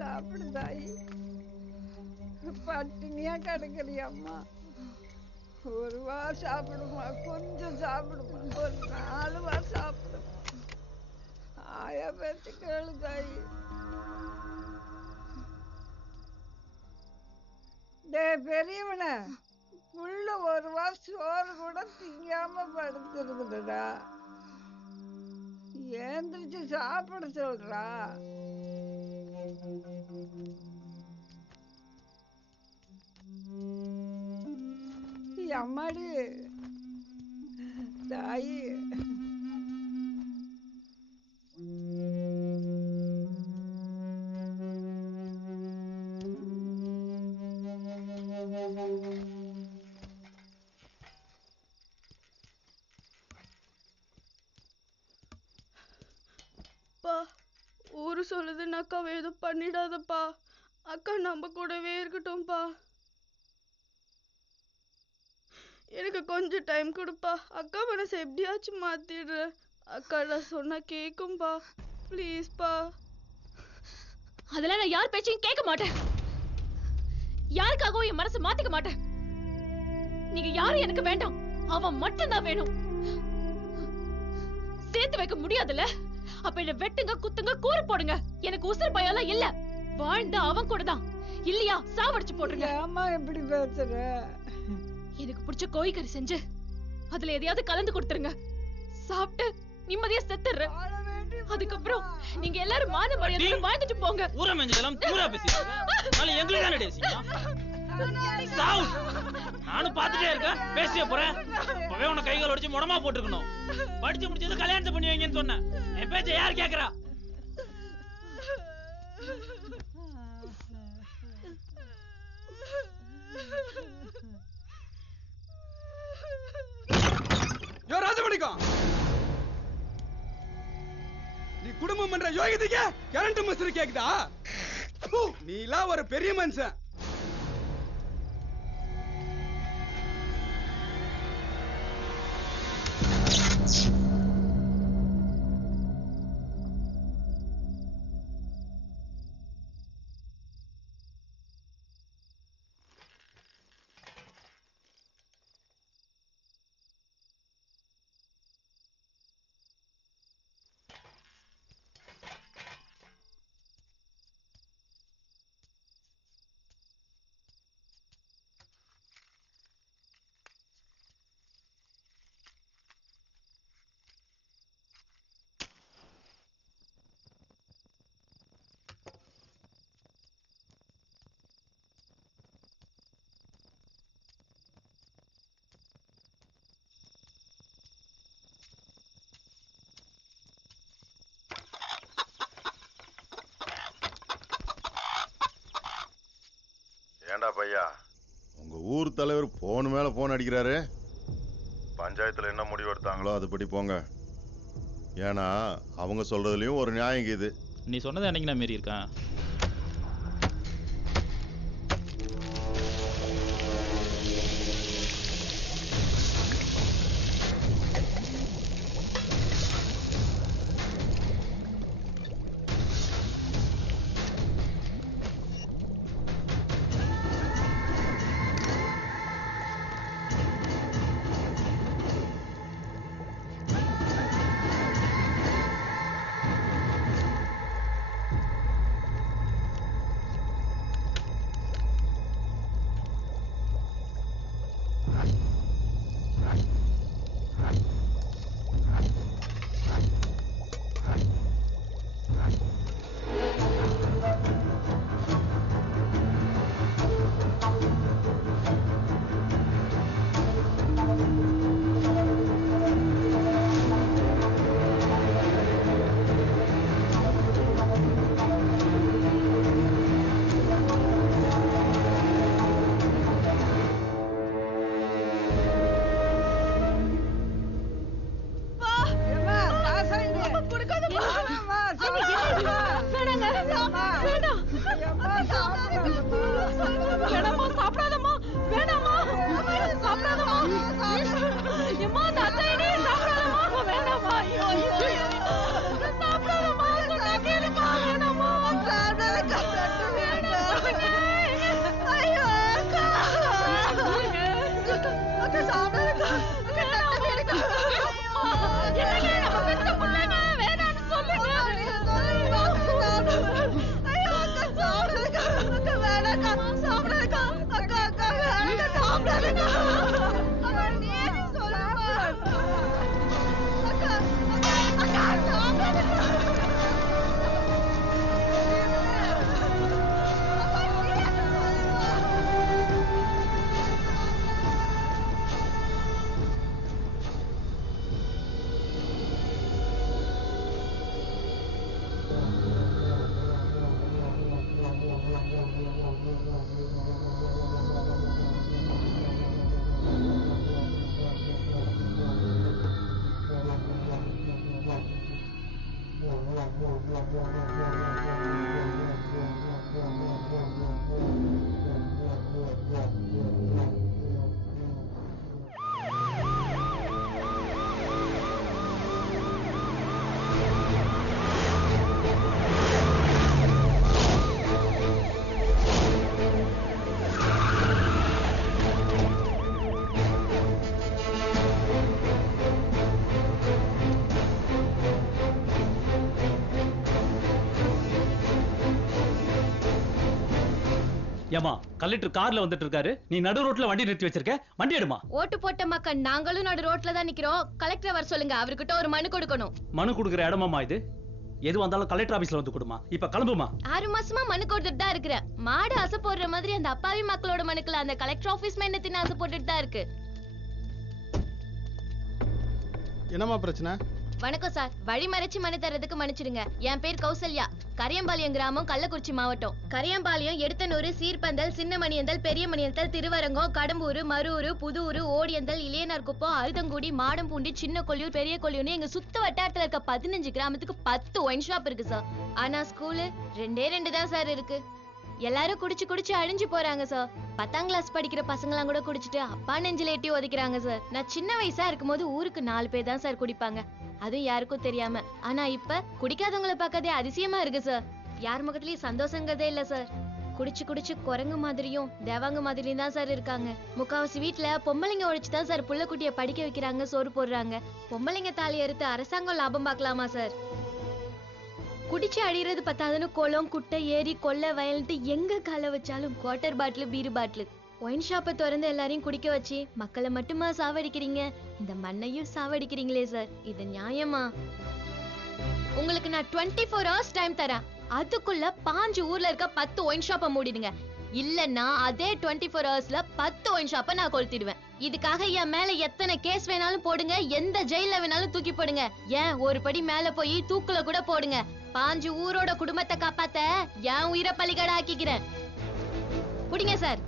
சாப்பிடுதாயி, பட்டினியா கிடக்குறியம்மா. ஒரு வா சாப்பிடுமா, கொஞ்சம் சாப்பிடுமா, ஒரு 4 வா சாப்பிடுமா. ஆயா பேச்சு கேளுதாயி. டே பெரியவன, புள்ள ஒரு வா சோறு கூட திங்காம படுத்துருக்குதுடா. ஏன் எந்திரிச்சு சாப்பிட சொல்றா. அம்மாடி தாயி. அப்பா ஊரு சொல்லுதுன்னு அக்காவை எதுவும் பண்ணிடாதப்பா. அக்கா நம்ம கூடவே இருக்கட்டும்பா. எனக்கு கொஞ்சம் டைம் கொடுப்பா. அக்கா மனசை எப்படியாச்சும் மாத்திடுற. அக்கா நான் சொன்னா கேக்கும்பா. ப்ளீஸ்பா. அதெல்லாம் நான் யார் பேச்சையும் கேட்க மாட்டேன். யாருக்காகவும் என் மனசை மாத்திக்க மாட்டேன். நீங்க யாரும் எனக்கு வேண்டாம். அவன் மட்டும் தான் வேணும். சேர்த்து வைக்க முடியாதுல்ல? அப்ப என்ன வெட்டுங்க, குத்துங்க, கூறு போடுங்க. எனக்கு உசுர் பயம்லாம் இல்ல. வாழ்ந்த அவன் கூட தான். இல்லையா சாவடிச்சு போடுங்க. அம்மா எப்படி பேசுற? எனக்கு பிடிச்ச கோழிக்கறி செஞ்சு அதுல எதையாவது கலந்து கொடுத்துருங்க. சாப்பிட்டு நிம்மதியா செத்துறேன். அதுக்கப்புறம் நீங்க எல்லாரும் மான மரியாதையோட வாழ்ந்துட்டு போங்க. ஊர மெஞ்சலாம் தூரா பேசிடுங்க. நாளை எங்களுக்கு தானே டேசிங்க. சாவு. நானும் பாத்துட்டே இருக்கேன். பேசியே போறேன். இப்பவே உன கைகால் ஒடிச்சு முடமா போட்டுக்கணும். படிச்சு முடிச்சது கல்யாணத்தை பண்ணி வைங்கன்னு சொன்னேன். என் பேச்ச யார் கேக்குறா? யோ ராஜமணிக்கம், நீ குடும்பம் பண்ற யோகிதைக்கு கரண்ட் மிஸ்திரி கேக்குதா? நீ எல்லாம் ஒரு பெரிய மனுஷன். ஏண்டா பையா, உங்க ஊர் தலைவர் போன் மேல போன் அடிக்கிறாரு. பஞ்சாயத்துல என்ன முடிவு எடுத்தாங்களோ அதுபடி போங்க. ஏன்னா அவங்க சொல்றதுலயும் ஒரு நியாயம் இது. நீ சொன்னது அன்னைக்கு நான் மீறி இருக்கேன். ஏமா கலெக்டர் கார்ல வந்துட்டு இருக்காரு, நீ நடு ரோட்ல வண்டி நிறுத்தி வச்சிருக்க, வண்டி எடுமா. ஓட்டு போட்ட மக்கள் நாங்களும் நடு ரோட்ல தான் நிக்கிறோம். கலெக்டர் வர சொல்லுங்க, அவர்கிட்ட ஒரு மனு கொடுக்கணும். மனு கொடுக்குற இடமாமா இது? எது வந்தாலும் கலெக்டர் ஆபீஸ்ல வந்து கொடுமா. இப்ப கிளம்புமா. 6 மாசமா மனு கொடுத்துட்டு தான் இருக்கிறேன். மாடு ஆசை போடுற மாதிரி அந்த அப்பாவி மக்களோட மனுக்கள் அந்த கலெக்டர் ஆபீஸ் என்ன தின்னு ஆசை போட்டுட்டு தான் இருக்கு. என்னமா பிரச்சனை? வணக்கம் சார், வழி மறைச்சு மனு தரதுக்கு மன்னிச்சிடுங்க. என் பேர் கௌசல்யா, கரியம்பாளையம் கிராமம், கள்ளக்குறிச்சி மாவட்டம். கரியம்பாளையம், எடுத்தனூர், சீர்பந்தல், சின்னமணியந்தல், பெரியமணியந்தல், திருவரங்கம், கடம்பூர், மரூர், புதூர், ஓடியந்தல், இளையனார்குப்பம், அழுதங்குடி, மாடம்பூண்டி, சின்ன கொள்ளியூர், பெரிய கொள்ளியூர்னு எங்க சுத்த வட்டாரத்துல இருக்க 15 கிராமத்துக்கு 10 ஒயின் ஷாப் இருக்கு சார். ஆனா ஸ்கூலு 2 தான் சார் இருக்கு. எல்லாரும் குடிச்சு குடிச்சு அழிஞ்சு போறாங்க சார். 10ஆம் கிளாஸ் படிக்கிற பசங்களாம் கூட குடிச்சிட்டு அப்பா நெஞ்சில எட்டி ஒதுக்கிறாங்க சார். நான் சின்ன வயசா இருக்கும்போது ஊருக்கு 4 பேர் தான் சார் குடிப்பாங்க, அதுவும் யாருக்கும் தெரியாம. ஆனா இப்ப குடிக்காதவங்களை பார்க்கதே அதிசயமா இருக்கு சார். யார் முகத்திலயும் சந்தோஷங்கிறதே இல்ல சார். குடிச்சு குடிச்சு குரங்கு மாதிரியும் தேவாங்க மாதிரியும் தான் சார் இருக்காங்க. முக்காவாசி வீட்டுல பொம்பளைங்க உழைச்சுதான் சார் புள்ள குட்டிய படிக்க வைக்கிறாங்க, சோறு போடுறாங்க. பொம்பளைங்க தாலி அறுத்து அரசாங்கம் லாபம் பார்க்கலாமா சார்? குடிச்சு அடிறது பத்தாதுன்னு குளம், குட்டை, ஏரி, கொல்லை, வயல்ட்டு எங்க கால வச்சாலும் குவார்டர் பாட்டில், பீரு பாட்டில். ஒயின் ஷாப்பை திறந்து எல்லாரையும் குடிக்க வச்சு மக்களை மட்டுமா சாவடிக்கிறீங்க, இந்த மண்ணையும் சாவடிக்கிறீங்களே சார். இது நியாயமா? உங்களுக்கு நான் 24 hours டைம் தரேன். அதுக்குள்ள 5 ஊர்ல இருக்க 10 ஒயின் ஷாப்பை மூடிடுங்க. இல்லன்னா அதே 24 ஹவர்ஸ்ல 10 ஒயின் ஷாப்பை நான் கொளுத்திடுவேன். இதுக்காக என் மேல எத்தனை கேஸ் வேணாலும் போடுங்க, எந்த ஜெயில வேணாலும் தூக்கி போடுங்க. ஏன் ஒரு படி மேல போய் தூக்குல கூட போடுங்க. 5 ஊரோட குடும்பத்தை காப்பாத்த என் உயிரை பலிகடா ஆக்கிக்கிறேன். புடிங்க சார்.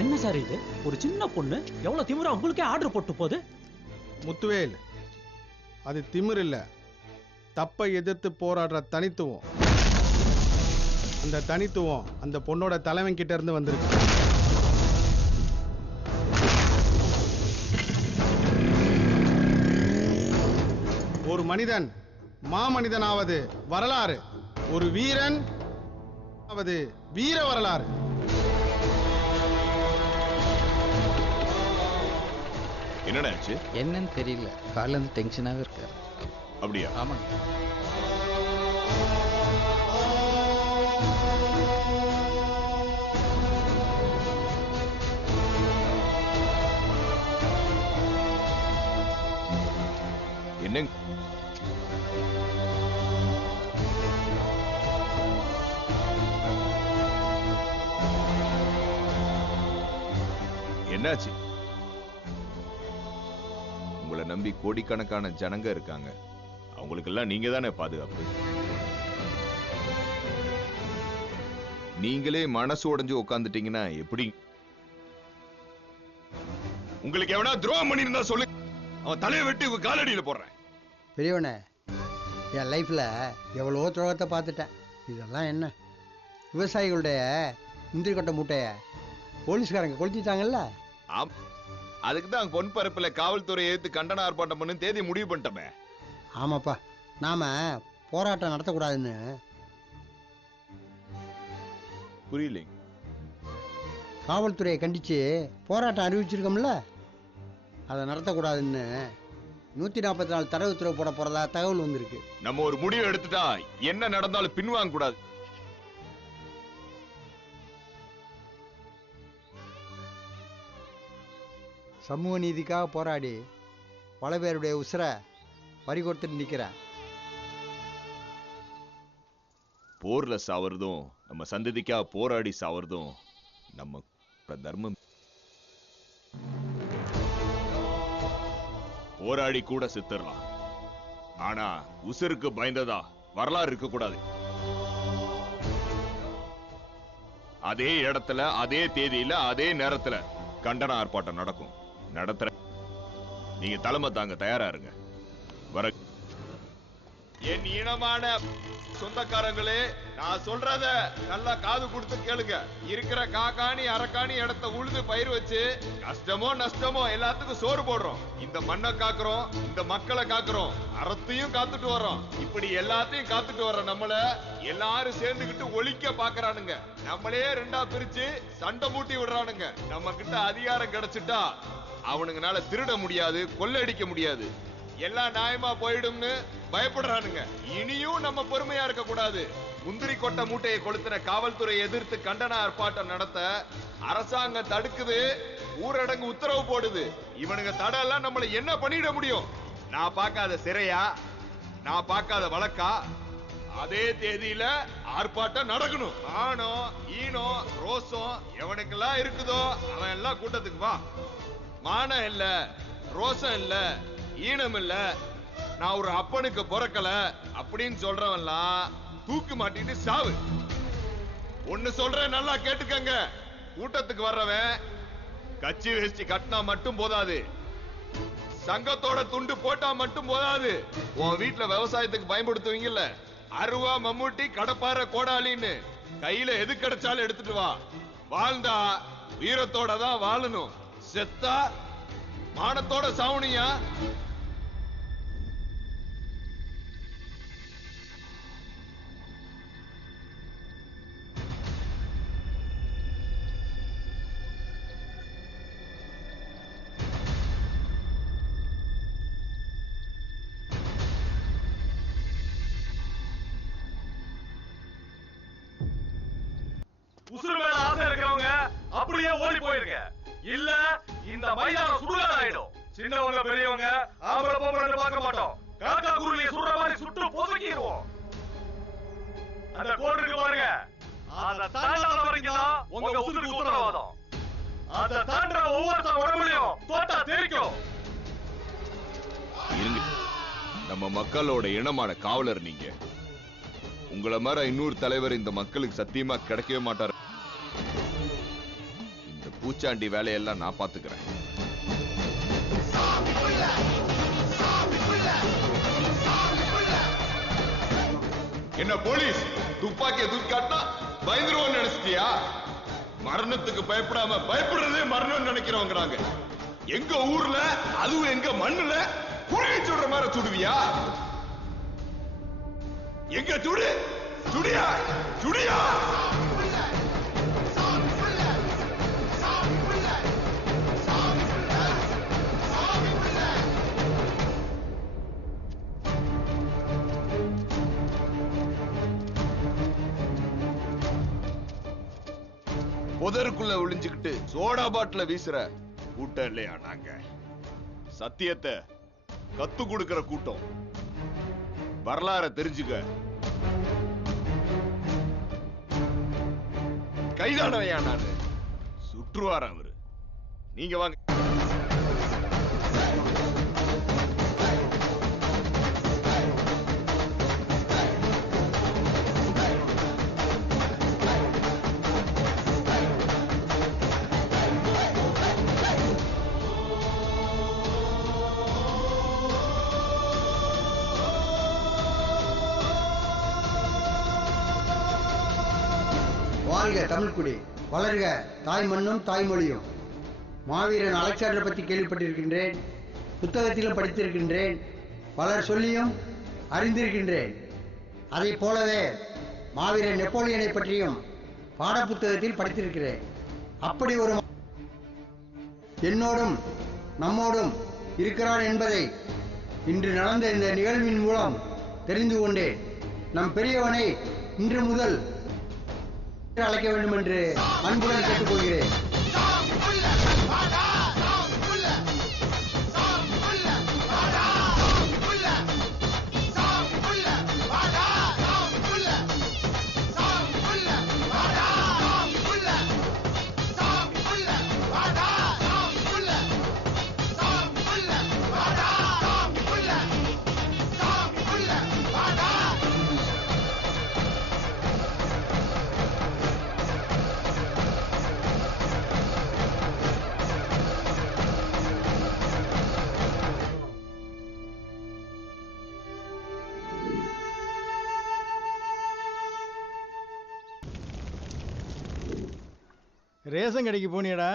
என்ன சார் இது? ஒரு சின்ன பொண்ணு எவ்வளவு திமிரா உங்களுக்கே ஆர்டர் போட்டு போகுது. முத்துவேல், அது திமிர் இல்ல, தப்பை எதிர்த்து போராடுற தனித்துவம். அந்த தனித்துவம் அந்த பொண்ணோட தலைவன் கிட்ட இருந்து வந்திருக்கு. ஒரு மனிதன் மாமனிதனாவது வரலாறு, ஒரு வீரன் ஆவது வீர வரலாறு. என்னடாச்சு? என்னன்னு தெரியல, காலைல இருந்து டென்ஷனாவே இருக்காரு. அப்படியா? ஆமாங்க. என்ன என்னாச்சு? உங்களை நம்பி கோடிக்கணக்கான ஜனங்க இருக்காங்க, அவங்களுக்கெல்லாம் நீங்க தானே பாதுகாப்பு. நீங்களே மனசு உடைஞ்சு உட்காந்துட்டீங்கன்னா எப்படி? உங்களுக்கு எவனா துரோகம் பண்ணிருந்தா சொல்லு, அவன் தலையை வெட்டி உங்க காலடியில போடுறேன். பெரியவனே, என் லைஃப்ல எவ்வளவோ துரோகத்தை பார்த்துட்டேன். இதெல்லாம் என்ன? விவசாயிகளுடைய முந்திரி கொட்டை மூட்டைய போலீஸ்காரங்க கொளுத்திட்டாங்கல்ல. அதுக்கு தான் பொன் பரப்புல காவல்துறை ஏத்து கண்டன ஆர்ப்பாட்டம் பண்ணு தேதி முடிவு பண்ணிட்டோமே. ஆமாப்பா, நாம போராட்டம் நடத்தக்கூடாதுன்னு. புரியலைங்க. காவல்துறையை கண்டிச்சு போராட்டம் அறிவிச்சிருக்கோம்ல, அதை நடத்தக்கூடாதுன்னு 144 தடை உத்தரவு போட போறதா தகவல் வந்திருக்கு. நம்ம ஒரு முடிவு எடுத்துட்டா என்ன நடந்தாலும் பின்வாங்க கூடாது. சமூக நீதிக்காக போராடி பல பேருடைய உசுரை பறி கொடுத்துட்டு நிக்கிறேன். போர்ல சாவறதும் நம்ம சந்ததிக்காக போராடி சாவறதும் நம்ம தர்மம். போராடி கூட செத்துறலாம், ஆனா உசுருக்கு பயந்ததா வரலாறு இருக்க கூடாது. அதே இடத்துல அதே தேதியில அதே நேரத்துல கண்டன ஆர்ப்பாட்டம் நடக்கும். நடத்துற நீங்க தலைமை தாங்க, தயாரா இருங்க. வர என் இனமான சொந்தக்காரங்களே, நான் சொல்றத நல்லா காது கொடுத்து கேளுங்க. இருக்கிற காக்காணி அரக்காணி இடத்த உழுது பயிர் வச்சு கஷ்டமோ நஷ்டமோ எல்லாத்துக்கும் சோறு போடுறோம். இந்த மண்ணை காக்குறோம், இந்த மக்களை காக்குறோம், அறத்தையும் காத்துட்டு வர்றோம். இப்படி எல்லாத்தையும் காத்துட்டு வர்ற நம்மள எல்லாரும் சேர்ந்துகிட்டு ஒழிக்க பாக்குறானுங்க. நம்மளே ரெண்டா பிரிச்சு சண்டை மூட்டி விடுறானுங்க. நம்ம கிட்ட அதிகாரம் கிடைச்சிட்டா அவனுங்கனால திருட முடியாது, கொள்ளடிக்க முடியாது, எல்லாம் நியாயமா போயிடும்னு பயப்படுறானுங்க. இனியும் நம்ம பொறுமையா இருக்க கூடாது. முந்திரி கொட்டை மூட்டையை கொளுத்துற காவல்துறை எதிர்த்து கண்டன ஆர்ப்பாட்டம் நடத்த அரசாங்கம் தடுக்குது, ஊரடங்கு உத்தரவு போடுது. இவனுங்க தடெல்லாம் நம்மள என்ன பண்ணிட முடியும்? நான் பார்க்காத சிறையா, நான் பார்க்காத வழக்கா? அதே தேதியில ஆர்ப்பாட்டம் நடக்கணும். ஆனோ ஈனோ ரோசம் எவனுக்கெல்லாம் இருக்குதோ அவன் எல்லாம் கூட்டத்துக்கு வா. மானம் இல்ல, ரோசம் இல்ல, ஈனம் இல்ல, நான் ஒரு அப்பனுக்கு பிறக்கல அப்படின்னு சொல்றவன்லாம் தூக்கு மாட்டிட்டு சாவு. ஒண்ணு சொல்றேன், நல்லா கேட்டுக்கங்க. கூட்டத்துக்கு வர்றவன் கட்சி வேஷ்டி கட்டினா மட்டும் போதாது, சங்கத்தோட துண்டு போட்டா மட்டும் போதாது. உன் வீட்டுல விவசாயத்துக்கு பயன்படுத்துவீங்கல்ல, அருவா மம்முட்டி கடப்பார கோடாலின்னு கையில எது கிடைச்சாலும் எடுத்துட்டு வா. வாழ்ந்தா வீரத்தோட தான் வாழணும், செத்தா மானத்தோட சாவணியா. உசுறு மேல ஆசை இருக்கிறவங்க அப்படியே ஓடி போயிருங்க. இல்ல இந்த மைதானம் சுடுகாடு ஆயிடும். சின்னவங்க பெரியவங்க ஆம்பளை பொம்பளை பார்க்க மாட்டோம். காக்கா குருவியை சுடுற மாதிரி சுட்டு பொசுக்கிடுவோம். அந்த கோடு இருக்கு பாருங்க, அதை தாண்டாத வரைக்கும் தான் உங்க உசுருக்கு உத்தரவாதம். அதை தாண்டற ஒவ்வொருத்தர் உடம்புலையும் தோட்டா தெரிக்கும். இருங்க, நம்ம மக்களோட இனமான காவலர் நீங்க. உங்களை மாதிரி இன்னொரு தலைவர் இந்த மக்களுக்கு சத்தியமா கிடைக்கவே மாட்டார். இந்த பூச்சாண்டி வேலையெல்லாம் நான் பாத்துக்கிறேன். என்ன போலீஸ் துப்பாக்கிய தூக்கி காட்டினா பயந்துருவோம் நினைச்சிட்டியா? மரணத்துக்கு பயப்படாம பயப்படுறதே மரணம் நினைக்கிறவங்க. எங்க ஊர்ல அதுவும் எங்க மண்ணுல குழி சுடுற மாதிரி சுடுவியா? எங்க சுடு சுடியா சுடியா? புதருக்குள்ள ஒளிஞ்சுக்கிட்டு சோடா பாட்டில வீசுற கூட்டம் இல்லையா நாங்க? சத்தியத்தை கத்து கொடுக்கிற கூட்டம். வரலாற தெரிஞ்சுக்க. கைதானவையா நானு? சுற்றுவார அவரு. நீங்க வாங்க. வாழ்க தமிழ்குடி, வளர்க தாய் மண்ணும் தாய்மொழியும். மாவீரன் அலெக்சாண்டரை பற்றி கேள்விப்பட்டிருக்கின்றேன், புத்தகத்திலும் படித்திருக்கின்றேன், பலர் சொல்லியும் அறிந்திருக்கின்றேன். அதை போலவே மாவீரன் நெப்போலியனை பற்றியும் பாடப்புத்தகத்தில் படித்திருக்கிறேன். அப்படி ஒரு என்னோடும் நம்மோடும் இருக்கிறார் என்பதை இன்று நடந்த இந்த நிகழ்வின் மூலம் தெரிந்து கொண்டேன். நம் பெரியவனை இன்று முதல் அழைக்க வேண்டும் என்று அன்புடன் கேட்டுக்கொள்கிறேன். ரேஷன் கடைக்கு போனியடா,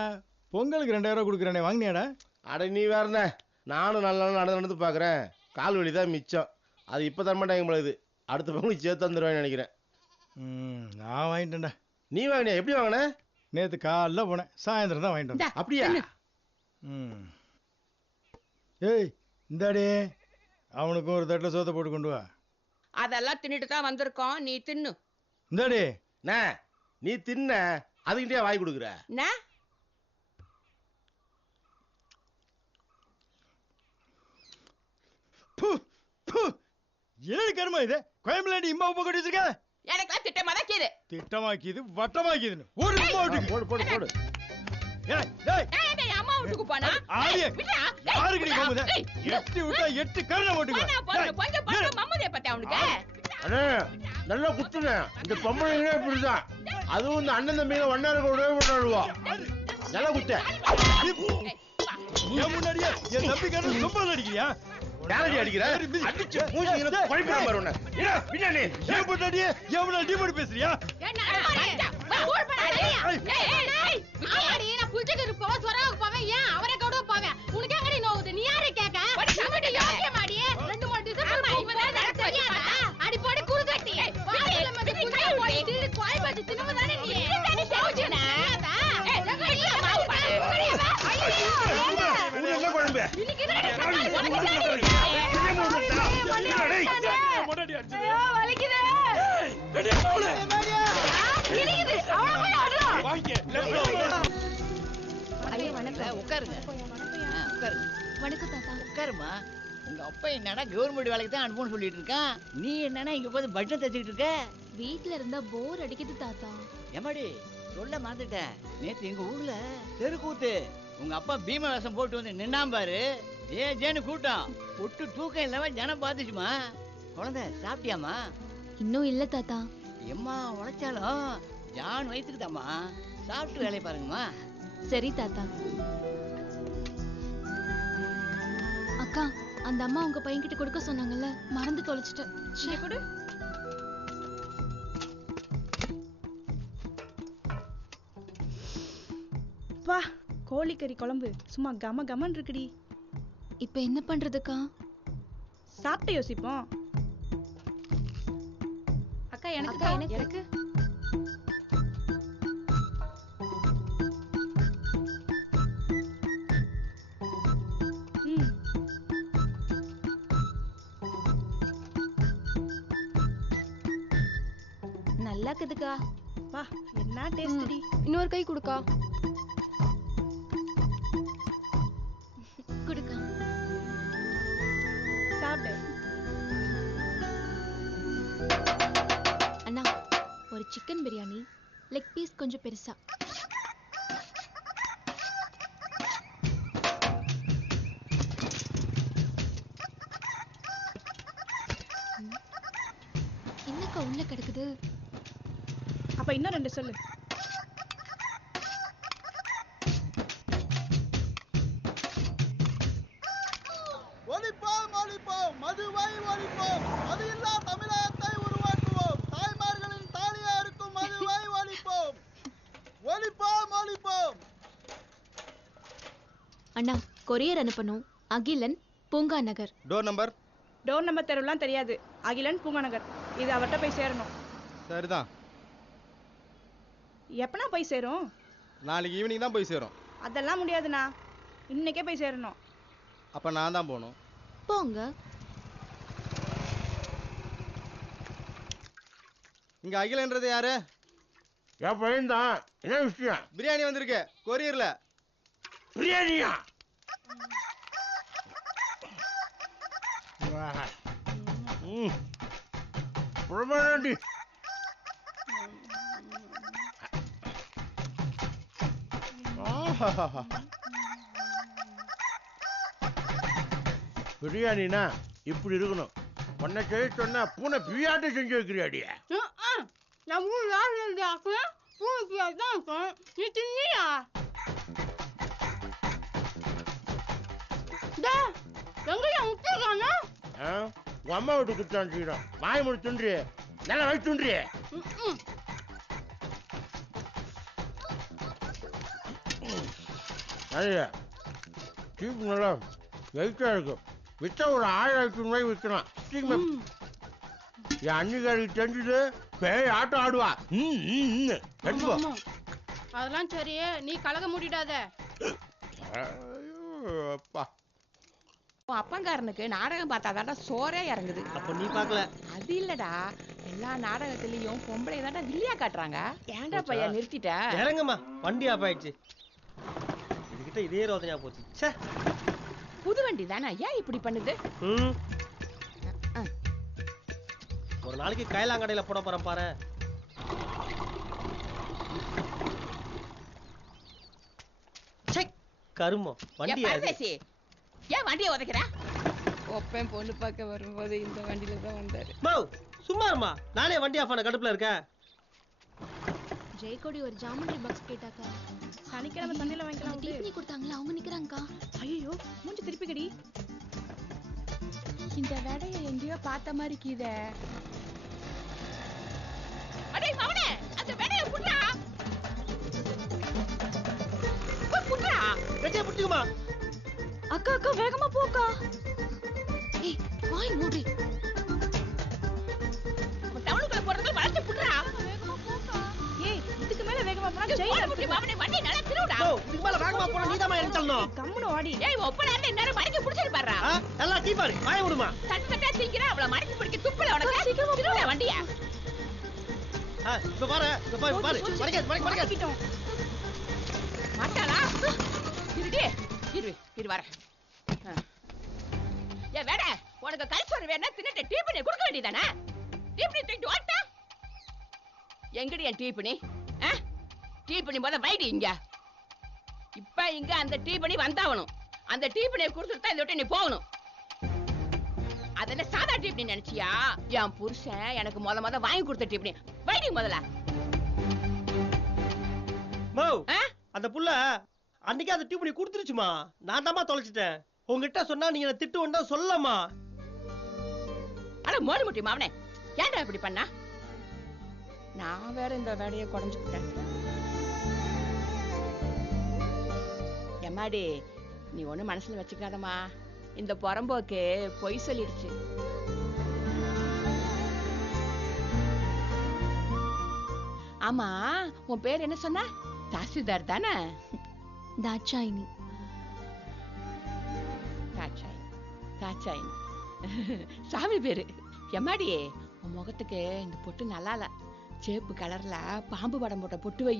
பொங்கலுக்கு 2000 ரூபா கொடுக்குறானே, வாங்கினியாடா? அட நீ வேறண்ணே, நானும் நல்ல நடந்து பார்க்குறேன். கால் வலி தான் மிச்சம். அது இப்போ தர மாட்டாங்க பொழுது. அடுத்த பொங்கலுக்கு சேர்த்து தந்துடுவேன்னு நினைக்கிறேன். நான் வாங்கிட்டேன்டா. நீ வாங்கினியா? எப்படி வாங்கின? நேற்று காலைல போனேன், சாயந்தரம் தான் வாங்கிட்டு வந்தேன். அப்படியா? ஏய் இந்தாடி, அவனுக்கும் ஒரு தட்டில் சோத்தை போட்டு கொண்டு வா. அதெல்லாம் தின்னுட்டு தான் வந்திருக்கோம், நீ தின்னு. இந்தாடி. நீ தின்ன, அதுக்கிட்டே வாங்கி கொடுக்குற. ஏழு கருமா இது, கோயம்புலேண்டி இம்மா உப்பு கொட்டி வச்சிருக்க. எனக்கு திட்டமாக்கிது. திட்டமாக்கிது வட்டமாக்கிதுன்னு ஒரு உமா விட்டுக்கு. போடு போடு போடு. அம்மா வீட்டுக்கு போனா யாருக்கு நீ போகுது? 8 விட்டா 8 கருணை போட்டுக்க. மம்மதியை பத்தி அவனுக்கு அண்ணே நல்லா குத்துனே. இந்த பொம்பளைங்களே இப்படிதான். அதுவும் இந்த அண்ணன் தம்பியில ஒன்னா இருக்க உடவே விடாடுவா. நல்லா குத்த. என் முன்னாடியே என் தம்பி கருணை சொம்பல் அடிக்கிறியா? யாரடி அடிக்கிற? அடிச்சு மூஞ்சில குழைப்பிட பாரு உன்னை. இட பின்னாடி. ஏன் முன்னாடியே எவனா நீ போட்டு பேசுறியா? நான் புளிச்சக்கு போவேன், சொரவுக்கு போவேன், ஏன் அவரை கவுட போவேன். உனக்கு எங்கடி நோவுது? நீ யாரை கேட்க? யோசியமாடி 2-3 டிசம்பர் தெரியாதா? அடி போடி குறுகட்டி கோயம்பேட்டு தினமுதானே நீ உட்காருமா. உங்க அப்பா என்னன்னா கவர்மெண்ட் வேலைக்கு தான் அனுப்பணும்னு சொல்லிட்டு இருக்கான். நீ என்னன்னா இங்க போய் பட்டன் தச்சுக்கிட்டு இருக்க? வீட்ல இருந்தா போர் அடிக்குது தாத்தா. எம்மாடி சொல்ல மறந்துட்டேன். நேத்து எங்க ஊர்ல தெருக்கூத்து. உங்க அப்பா பீம வேஷம் போட்டு வந்து நின்னாம் பாரு. ஜேன்னு கூட்டம். ஒட்டு தூக்கம் இல்லாம ஜனம் பாத்துச்சுமா. குழந்தை சாப்பிட்டியாமா? இன்னும் இல்ல தாத்தா. எம்மா உழைச்சாலும் ஜான் வயிற்றுக்குதாம்மா. சாப்பிட்டு வேலையை பாருங்கம்மா. சரி தாத்தா. அக்கா, அந்த அம்மா உங்க பையன்கிட்ட கொடுக்க சொன்னாங்கல்ல, மறந்து தொலைச்சிட்டேன். கொடு. வா, கோழிக்கறி குழம்பு சும்மா கம கமன் இருக்குடி. இப்ப என்ன பண்றதுக்கா? சாப்பிட்டு யோசிப்போம். அக்கா எனக்கு எனக்கு நல்லா இருக்குதுக்கா. வா, என்ன டேஸ்டி. இன்னொரு கை கொடுக்கா. குடுக்கா. சாப்பிடு. அண்ணா, ஒரு சிக்கன் பிரியாணி, லெக் பீஸ் கொஞ்சம் பெருசா. என்னக்கா உள்ள கிடக்குது? அப்ப இன்னும் 2 சொல்லு. ஒழிப்போம் ஒழிப்போம் மதுவை ஒழிப்போம். அது இல்லா தமிழகத்தை உருவாக்குவோம். தாய்மார்களின் தாலியா இருக்கும் மதுவை ஒழிப்போம். ஒழிப்போம் ஒழிப்போம். அண்ணா, கொரியர் அனுப்பணும். Akilan, Poonga Nagar. Door number? Door number தெருவெல்லாம் தெரியாது. அகிலன், பூங்கா நகர். இது அவர்கிட்ட போய் சேரணும். சரிதான். எப்பனா போய் சேரும்? நாளைக்கு ஈவினிங் தான் போய் சேரும். அதெல்லாம் முடியாதுண்ணா, இன்னைக்கே போய் சேரணும். அப்ப நான் தான் போகணும். போங்க. இங்க அகிலன்றது யாரு? என் பையன் தான். என்ன விஷயம்? பிரியாணி வந்திருக்கு கொரியர்ல. பிரியாணியா? பிரமாண்டி. பிரியாணினா இப்படி இருக்கணும். உன்னை செய்ய சொன்னா பூனை பிரியாட்டி செஞ்சு வைக்கிறியாடிய. நான் 3 நாள் ஆக்குறேன். பூனை பிரியாணி தான் இருக்கும். நீ தின்னியா? எங்கயா முக்கியக்கானா? உன் அம்மா வீட்டு குத்தான் செய்யணும். வாய் முடி துன்றி, நல்லா வயிற்று துன்றி. ஐயா சீப் நல்லா வெயிட்டா இருக்கும் வித்தா ஒரு 1500 ரூபாய் விற்கலாம் சீக்கிரம் என் அன்னிக்காரிக்கு தெரிஞ்சது பேய் ஆட்டம் ஆடுவா எடுத்துக்கோ. ஆமா. அதெல்லாம் சரி நீ கலக மூடிடாத. அப்பா உன் அப்பங்காரனுக்கு நாடகம் பார்த்தாதாடா சோறே இறங்குது. அப்ப நீ பார்க்கல. அது இல்லடா, எல்லா நாடகத்திலயும் பொம்பளை தாண்டா வில்லியா காட்டுறாங்க. ஏன்டா பையா நிறுத்திட்ட? இறங்குமா, வண்டி ஆஃப் ஆயிடுச்சு. இதுகிட்ட இதே ரோதனையா போச்சு. ச்சே, புது வண்டி தானே, ஏன் இப்படி பண்ணுது? ஒரு நாளைக்கு கைலாங்கடையில போட போறேன் பாரு. கருமோ வண்டி பரதேசி, ஏன் வண்டியை உதைக்கிற? ஒப்பன் பொண்ணு பார்க்க வரும்போது இந்த வண்டியில தான் வந்தாரு. சும்மா இருமா, நானே வண்டி ஆஃப் ஆன கடுப்புல இருக்கேன். ஜெயக்கொடி ஒரு ஜாமெண்ட்ரி பாக்ஸ் கேட்டாக்கா. சனிக்கிழமை சந்தையில வாங்கிக்கலாம். டிபி கொடுத்தாங்களா, அவங்க நிக்கறாங்கக்கா. ஐயோ மூஞ்சி திருப்பி கடி. இந்த வேலையை எங்கேயோ பார்த்த மாதிரி கீத. அடே மவனே, அந்த வேலையை புடுடா. புடுடா. வெச்சே புடிச்சுமா. அக்கா அக்கா வேகமா போக்கா. ஏய் வாய் மூடி. டவுனுக்குள்ள போறதுல வளைச்சு புடுடா. வேகமா போக்கா. ஏய் இதுக்கு மேல வேகமா போனா ஜெய் புடி மவனே, வண்டி நல்லா திருவுடா. இதுக்கு மேல வேகமா போனா நீ தான் எடுத்தறணும். கம்முனு ஓடி. ஏய் ஒப்பனால நேரா மடக்கி புடிச்சிரு பாறா. நல்லா டீ பாரு, வாய விடுமா. தட்டு தட்டா திங்கற அவள மடக்கி பிடிக்க துப்புல உனக்கு. திருவுடா வண்டியா. இப்ப பாரு, மடக்கி. மாட்டாளா? இருடி, இரு வர. ஏ வேட, உனக்கு கல்சோறு வேணா தின்னுட்டு டீ பண்ணி கொடுக்க வேண்டியதானே? டீ பண்ணி தூக்கிட்டு ஓட்டா. எங்கடி என் டீ பண்ணி? டீ பண்ணி போத வைடி இங்க. இப்ப இங்க அந்த டீ பண்ணி வந்தாவணும். அந்த டீ பண்ணியை கொடுத்துட்டு இந்த விட்டு நீ போகணும். அதென்ன சாதா டீ பண்ணி நினைச்சியா? என் புருஷன் எனக்கு முத வாங்கி கொடுத்த டீ பண்ணி வைடி முதல்ல. அந்த புள்ள அன்னைக்கு அந்த டியூப் பண்ணி கொடுத்துருச்சுமா. நான் தாமா தொலைச்சிட்டேன். உங்ககிட்ட சொன்னா நீங்க என்ன திட்டு வந்தா சொல்லமா. அட மோடி முட்டி மாவனே, ஏன்டா இப்படி பண்ணா? நான் வேற இந்த வேலையை குறைஞ்சுக்கிட்டேன். எம்மாடி, நீ ஒண்ணு மனசுல வச்சுக்காதம்மா. இந்த புறம்போக்கு பொய் சொல்லிடுச்சு. ஆமா, உன் பேர் என்ன சொன்ன? தாசில்தார் தானே? தாட்சாயினி. தாட்சாயினி சாமி பேரு. எம்மாடி, உன் முகத்துக்கு இந்த பொட்டு நல்லா இல்ல. சேப்பு கலர்ல பாம்பு படம் போட்ட பொட்டு வை,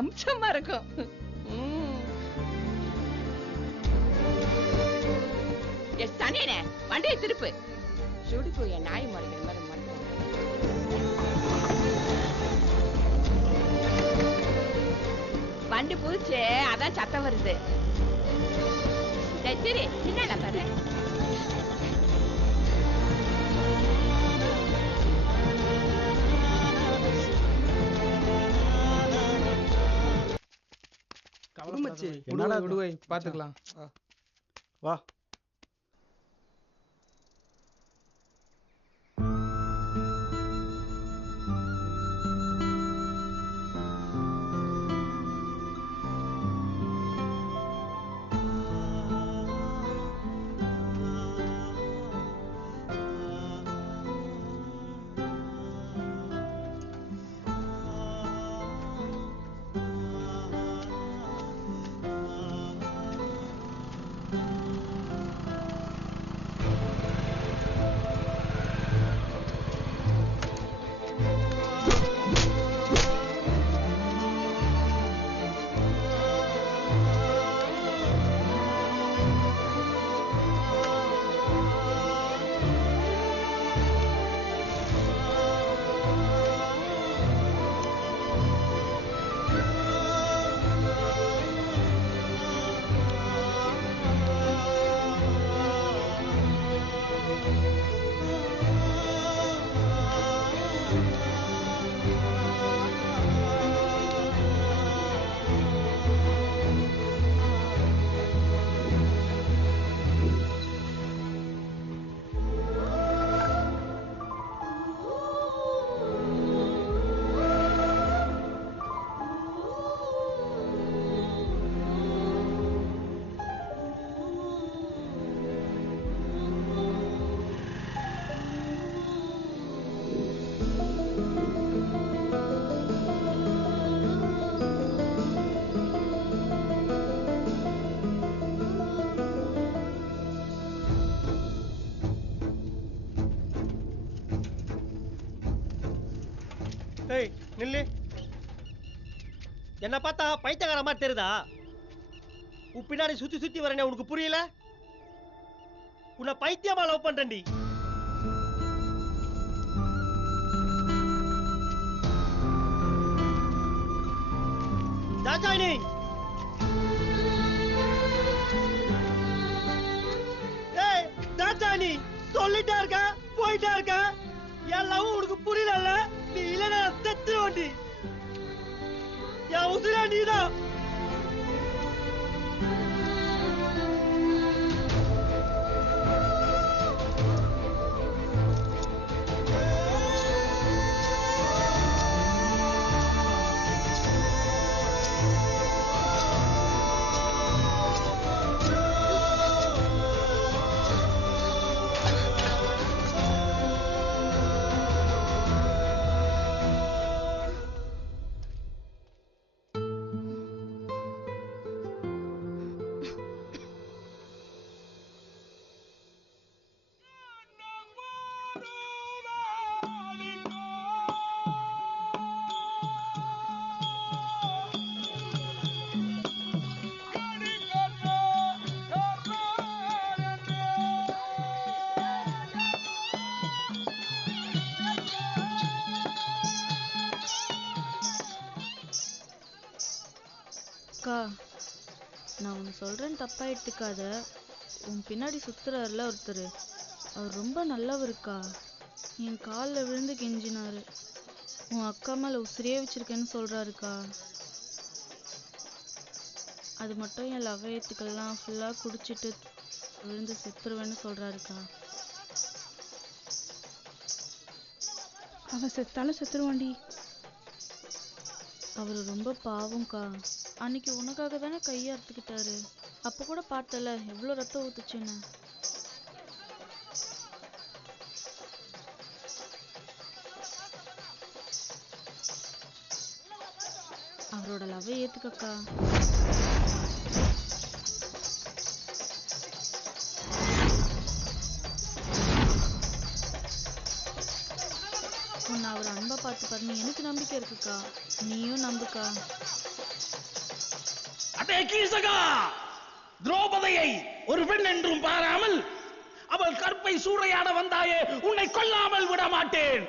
அம்சமா இருக்கும். தனியனே வண்டியை திருப்பு. சுடுப்பு என் நாய் முறைக்கிற மாதிரி முறைக்க. வண்டி புதுச்சு, அதான் சத்தம் வருது. சரி பின்னால பாரு. என்னடா விடுவை, பாத்துக்கலாம் வா. நில்லு. என்ன பார்த்தா பைத்தியக்கார மாதிரி தெரியுதா? உன் பின்னாடி சுத்தி சுத்தி வரனே உனக்கு புரியல? உன்னை பைத்தியமா லவ் பண்றேன்டி. தாச்சாயினி, ஏய் தாச்சாயினி, சொல்லிட்டா இருக்க போயிட்டா இருக்க. என் லவ் உனக்கு புரியல. நீ இல்லைன்னா செத்துருவோண்டி. என் உசுரா நீதான். அக்கா, நான் ஒன்று சொல்கிறேன்னு தப்பா எடுத்துக்காத. உன் பின்னாடி சுத்துறாருல ஒருத்தர், அவர் ரொம்ப நல்லவருக்கா. என் காலில் விழுந்து கெஞ்சினாரு. உன் அக்கா மேலே உசிரியே வச்சிருக்கேன்னு சொல்கிறாருக்கா. அது மட்டும் என் லவ் ஏற்றுக்கெல்லாம் ஃபுல்லாக குடிச்சிட்டு விழுந்து செத்துருவேன்னு சொல்கிறாருக்கா. அவன் செத்தாலும் செத்துருவாண்டி. அவர் ரொம்ப பாவம்க்கா. அன்னைக்கு உனக்காக தானே கையை அறுத்துக்கிட்டாரு. அப்போ கூட பார்த்தல எவ்வளோ ரத்தம் ஊத்துச்சுன்னு. அவரோட லவ்வை ஏத்துக்கக்கா. உன்னை அவர் அன்பா பார்த்து பாருன்னு எனக்கு நம்பிக்கை இருக்குக்கா. நீயும் நம்புக்கா. அடே கீசகா, திரௌபதியை ஒரு பெண் என்றும் பாராமல் அவள் கற்பை சூறையாட வந்தாயே, உன்னை கொல்லாமல் விட மாட்டேன்.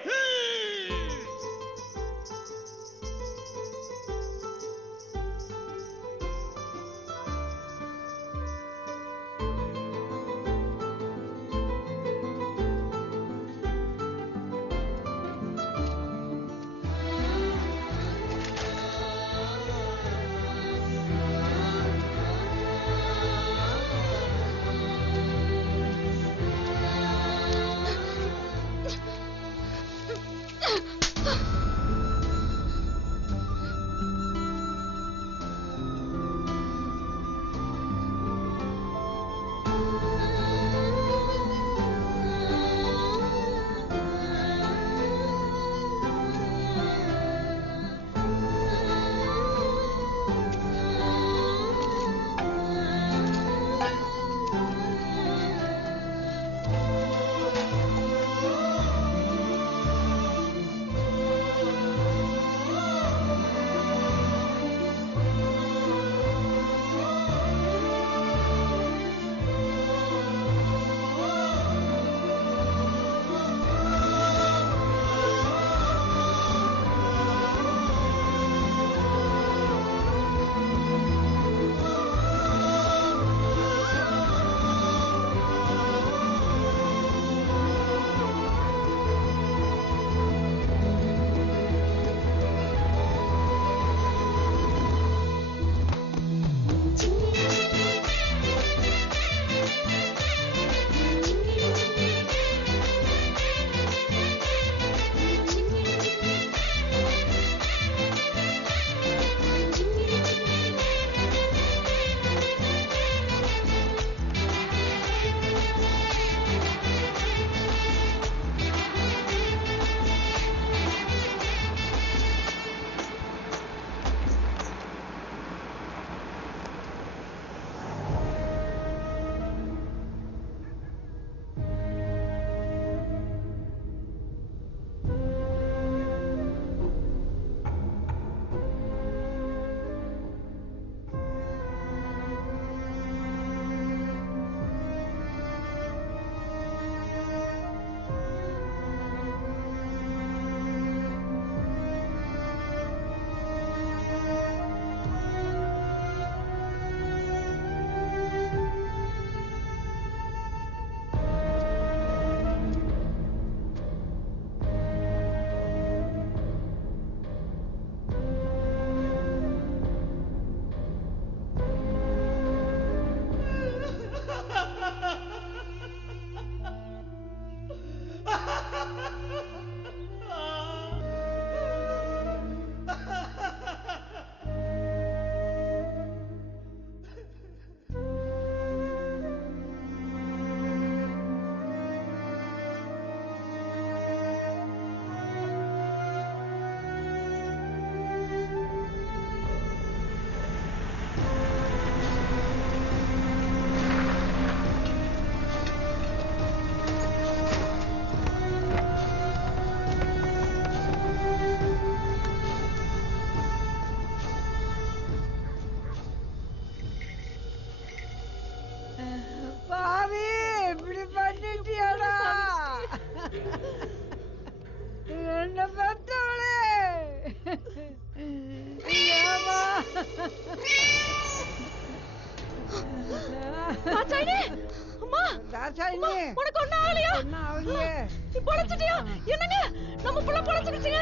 தாசாயினி உனக்கு ஒண்ணும் ஆகலையா? ஒண்ணும் ஆகலையே. நீ பொழைச்சிட்டியா? என்னங்க நம்ம புள்ள பொழைச்சிடுச்சுங்க.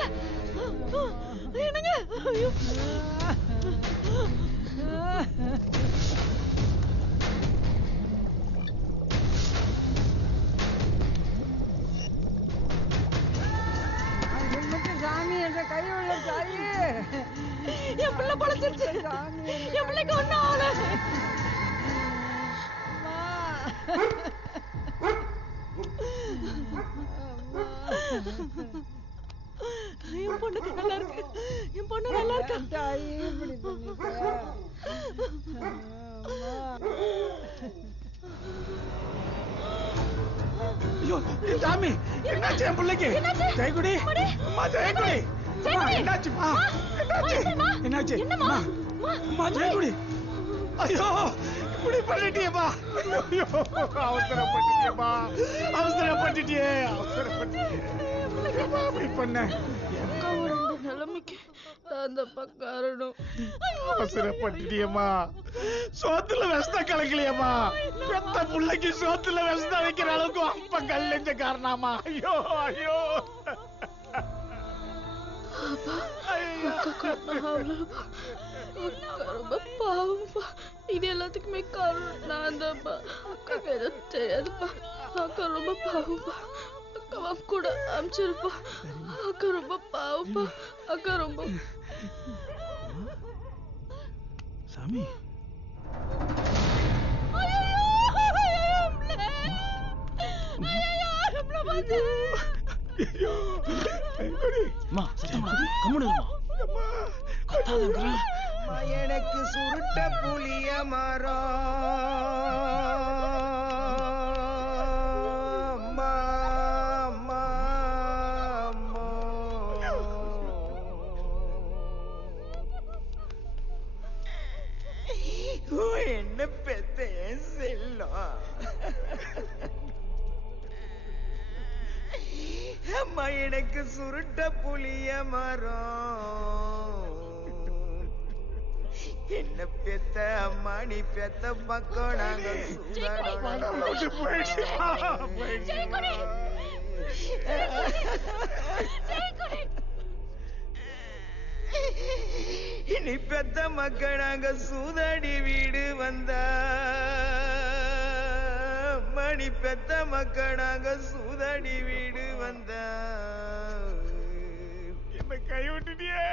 என்னங்க? ஐயோ. சாமி என்ற கை உள்ள தாயி, என் பிள்ளை பொழைச்சிருச்சு. என் பிள்ளைக்கு ஒண்ணும் ஆகல. என் பொண்ணுக்கு நல்லா இருக்கு. என் பொண்ணு நல்லா இருக்கா? தாயி இப்படி பண்ணிட்ட. ஐயோ சாமி, என்னாச்சு என் பிள்ளைக்கு? ஜெயக்குடி, அம்மா ஜெயக்குடி, அம்மா என்னாச்சுமா? என்னாச்சு? அம்மா, அம்மா ஜெயக்குடி, ஐயோ இப்படி பண்ணிட்டியேப்பா. ஐயோ அவசரப்பட்டுட்டியேப்பா, அவசரப்பட்டுட்டியே, அப்படி பண்ண நிலைமைக்கு தாந்தப்பா காரணம். அவசரப்பட்டுட்டியேம்மா. சோத்துல விஷத்த கலக்கலையம்மா. பெத்த புள்ளைக்கு சோத்துல விஷத்த வைக்கிற அளவுக்கு அப்ப கல்லெஞ்ச காரணமா? ஐயோ ஐயோ. ரொம்ப பாவம்பா. இது எல்லாத்துக்குமே காரணம் நான் தான்ப்பா. அக்காக்கு எதுவும் தெரியாதுப்பா. அக்கா ரொம்ப பாவம்பா. அக்காவா கூட அமிச்சிருப்பா. அக்கா ரொம்ப பாவம்பா. அக்கா ரொம்ப சாமி. எனக்கு சுருட்ட புளிய மரம் என்ன பெத்த செல்லம். அம்மா எனக்கு சுருட்ட புளிய மரம் என்ன பெத்த அம்மா நீ பெத்த பக்கம் நாங்க நீ பெத்த மக்கள் நாங்க சூதாடி வீடு வந்தா மணி பெத்த மக்கள் நாங்க சூதாடி வீடு வந்தா என்ன கைவிட்டுட்டியே.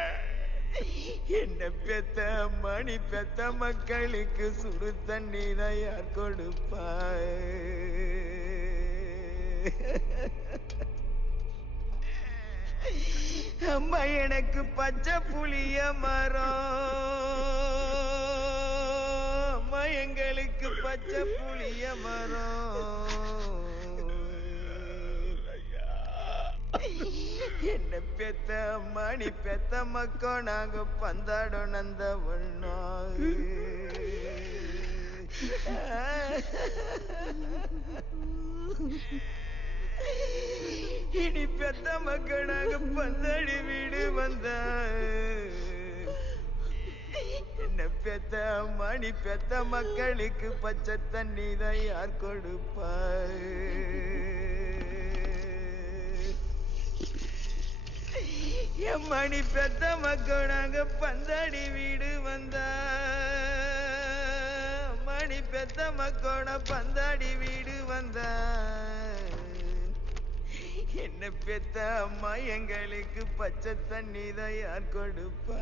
என்ன பெத்த மணி பெத்த மக்களுக்கு சுடு தண்ணீரை யார் கொடுப்பா? அம்மா எனக்கு பச்சை புளிய மரம், அம்மா எங்களுக்கு பச்சை புளிய மரம். என்ன பெத்த மணி பெத்த மக்கோ நாங்க பந்தாடோ நந்த இனி பெத்த மக்கள் நாங்க பந்தாடி வீடு வந்த என்ன பெத்த மணி பெத்த மக்களுக்கு பச்சை தண்ணி தான் யார் கொடுப்பா? என் மணி பெத்த மக்கள் நாங்க பந்தாடி வீடு வந்தா மணி பெத்த மக்கோட பந்தாடி வீடு வந்தா என்ன பெத்த அம்மா எங்களுக்கு பச்சை தண்ணி தான் யார் கொடுப்பா?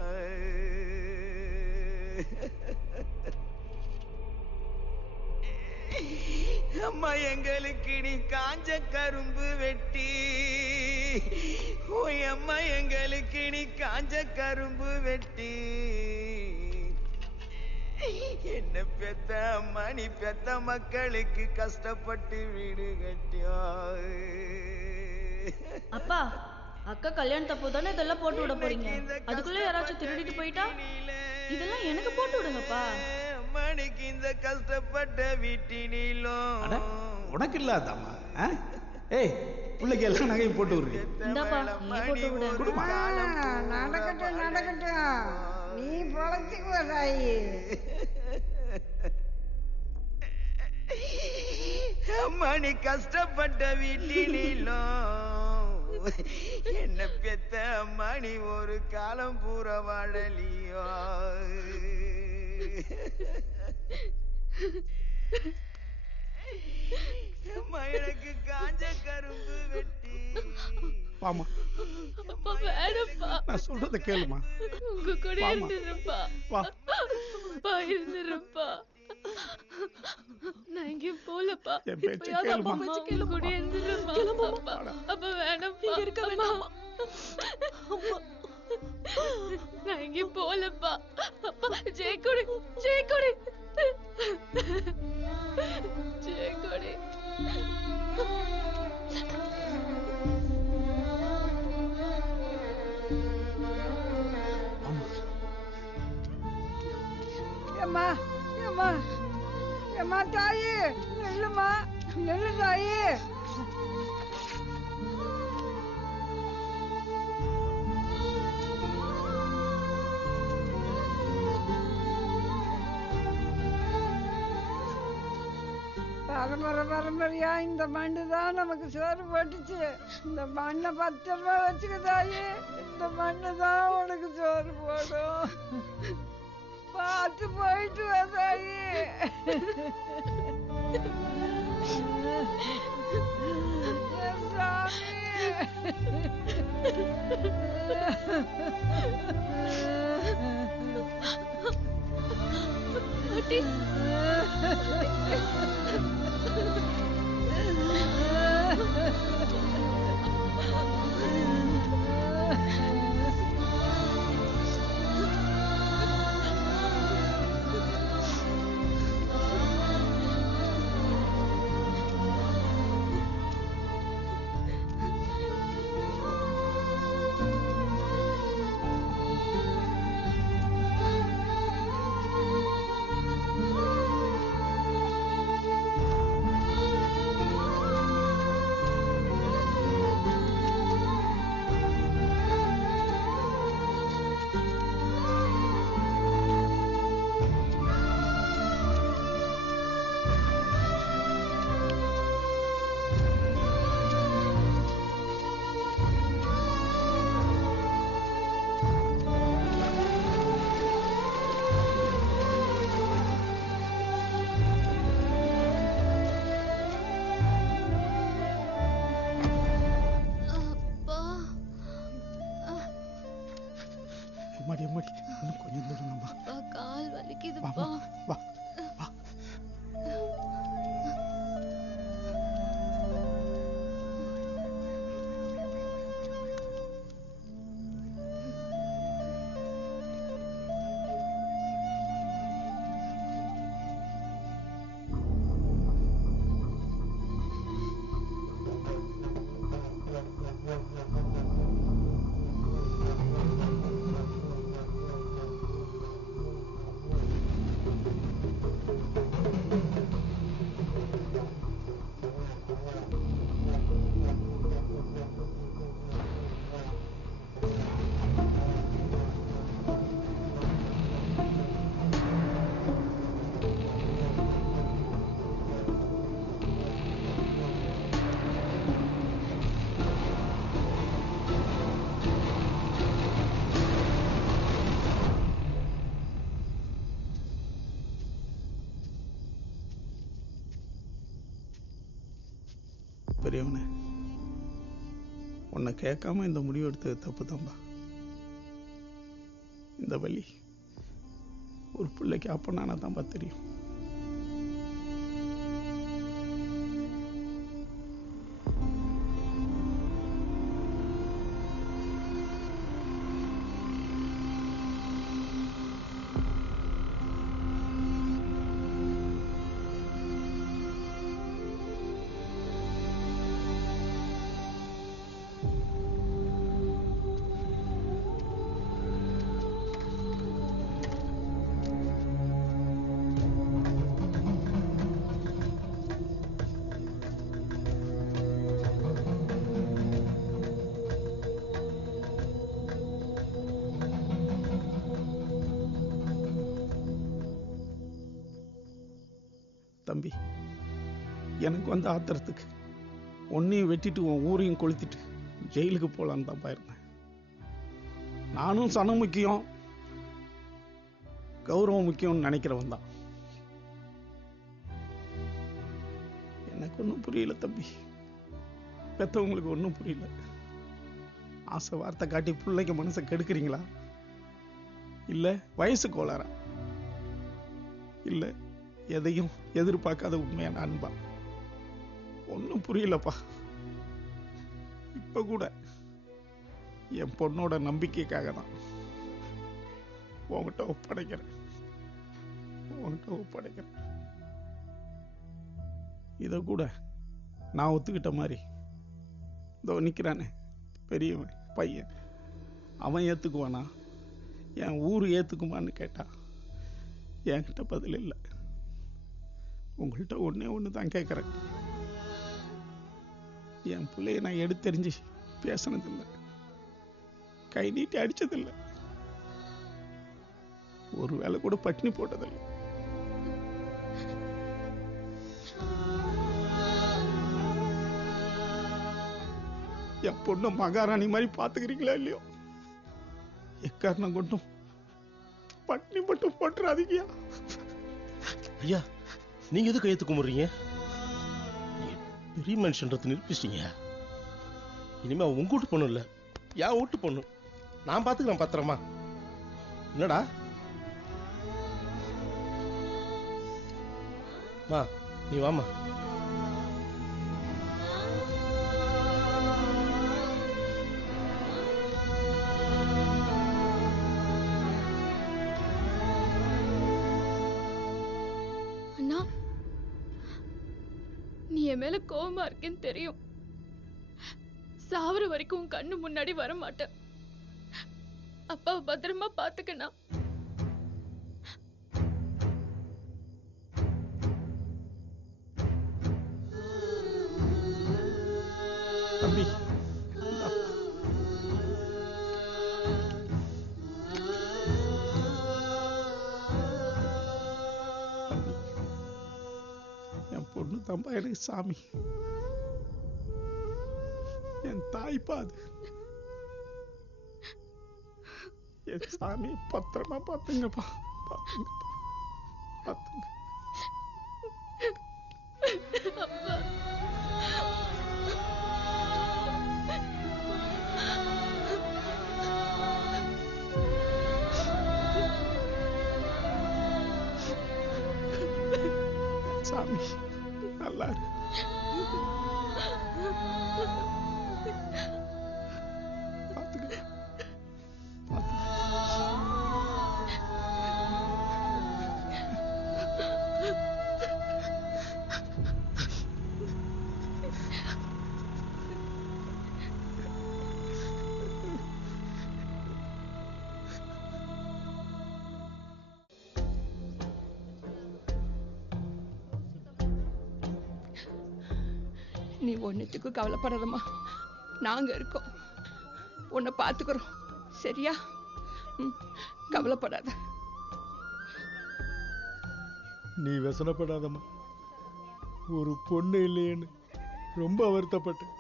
அம்மா எங்களுக்கு நீ காஞ்ச கரும்பு வெட்டி, ஓய் அம்மா எங்களுக்கு நீ காஞ்ச கரும்பு வெட்டி என்ன பெத்த அம்மா நீ பெத்த மக்களுக்கு கஷ்டப்பட்டு வீடு கட்டியா? அப்பா, அக்கா கல்யாணத்தப்போ தானே இதெல்லாம் போட்டு விட போறீங்க. அதுக்குள்ள யாராச்சும் திருடிட்டு போயிட்டா இதெல்லாம் எனக்கு போட்டு விடுங்கப்பா. மணிக்கு இந்த கஷ்டப்பட்ட வீட்டினிலும் உனக்கு இல்லாதாமா? ஏய், பிள்ளைக்கு எல்லாம் நகையும் போட்டு விடுறீங்க. இந்தாப்பா, நீ போட்டு விடு. நடக்கட்டும் நடக்கட்டும், நீ பொழைச்சுக்குவ தாயி. அம்மா நீ கஷ்டப்பட்ட வீட்டிலும் என்ன பெத்த அம்மா நீ ஒரு காலம் பூரா வாழலியோ. அம்மா எனக்கு காஞ்ச கரும்பு வெட்டி. வாமா, அப்பா வேணப்பா. நான் சொல்றத கேளுமா. உங்க கூட வாம்மா. இருந்துருப்பா. வா. அப்பா இருந்துருப்பா. நான் எங்கேயும் போலப்பா. என் பேச்ச இப்பயாவது கேளுமா. அப்பா பேச்சு உங்க கூட இருந்துருப்பா. அப்பா, அப்பா வேணப்பா. இருக்க வேணாமா. நான் எங்கேயும் போலப்பா. அப்பா ஜெயக்கொடி, ஜெயக்கொடி, ஜெயக்கொடி. ஏம்மா ஏம்மா ஏம்மா தாயி நெல்லுமா, நெல்லு தாயி. பரம்பரை பரம்பரையா இந்த மண்ணு தான் நமக்கு சோறு போட்டுச்சு. இந்த மண்ணை பத்திரமா வச்சுக்க தாயி. இந்த மண்ணு தான் உனக்கு சோறு போடும். பார்த்து போயிட்டு வா தாயி. என் சாமி. பாட்டி. எம்மாடி எம்மாடி, இன்னும் கொஞ்சம் தூரம்மா. கால் வலிக்குதுப்பா. வா வா. பெரியவனே, உன்னை கேட்காம இந்த முடிவு எடுத்தது தப்பு தான்பா. இந்த வலி ஒரு பிள்ளைக்கு அப்பனானா தான்பா தெரியும். தம்பி, எனக்கு வந்து ஆத்திரத்துக்கு ஒன்னையும் வெட்டிட்டு உன் ஊரையும் கொளுத்திட்டு ஜெயிலுக்கு போலான்னு தான் இருந்தேன். நானும் சனம் முக்கியம், கௌரவம் முக்கியம்னு நினைக்கிறவன் தான். எனக்கு ஒன்றும் புரியல தம்பி, பெற்றவங்களுக்கு ஒன்றும் புரியல. ஆசை வார்த்தை காட்டி பிள்ளைங்க மனசை கெடுக்கிறீங்களா, இல்லை வயசு கோளாறா, இல்லை எதையும் எதிர்பார்க்காத உண்மையான அன்பா? ஒன்றும் புரியலப்பா. இப்ப கூட என் பொண்ணோட நம்பிக்கைக்காக தான் உங்ககிட்ட ஒப்படைக்கிறேன். இத கூட நான் ஒத்துக்கிட்ட மாதிரி இதோ நிக்கிறானே பெரியவன் பையன், அவன் ஏத்துக்குவானா, என் ஊர் ஏத்துக்குமான்னு கேட்டா என்கிட்ட பதில் இல்லை. உங்கள்கிட்ட ஒண்ணு தான் கேட்கிறேன். என் பிள்ளைய நான் எடுத்தெறிஞ்சு பேசினதில்லை, கை நீட்டி அடிச்சதில்லை, ஒரு வேளை கூட பட்டினி போட்டதில்லை. என் பொண்ணு மகாராணி மாதிரி பாத்துக்கிறீங்களா இல்லையோ, எக்காரணம் கொண்டும் பட்டினி மட்டும் போட்டுறாதீங்க. ஐயா, நீங்க எது கையெழுத்து கும்பிடுறீங்க? பெரிய மனுஷன்றது நிரூபிச்சிட்டீங்க. இனிமே உங்க வீட்டு பொண்ணு இல்ல, என் வீட்டு பொண்ணு. நான் பாத்துக்கிறேன் பத்திரமா. என்னடா மா, நீ வாமா. அண்ணா, நீ என் மேல கோவமா இருக்கேன்னு தெரியும். சாவர வரைக்கும் உன் கண்ணு முன்னாடி வர மாட்டேன். அப்பாவை பத்திரமா பாத்துக்கண்ணா. தம்பி, என் பொண்ணு தம்பா எனக்கு சாமி, என் தாய்ப்பா அது. என் சாமி பத்திரமா பாத்துங்கப்பா, பாத்துங்க. அப்பா, சாமி நல்லா இரு. பாத்துக்க. நீ ஒன்னுத்துக்கும் கவலைப்படாதம்மா, நாங்க இருக்கோம், உன்னை பாத்துக்கிறோம், சரியா? கவலைப்படாத. நீ व्यसனப்படாதம்மா. ஒரு பொண்ணு இல்லையேன்னு ரொம்ப வருத்தப்பட்டேன்.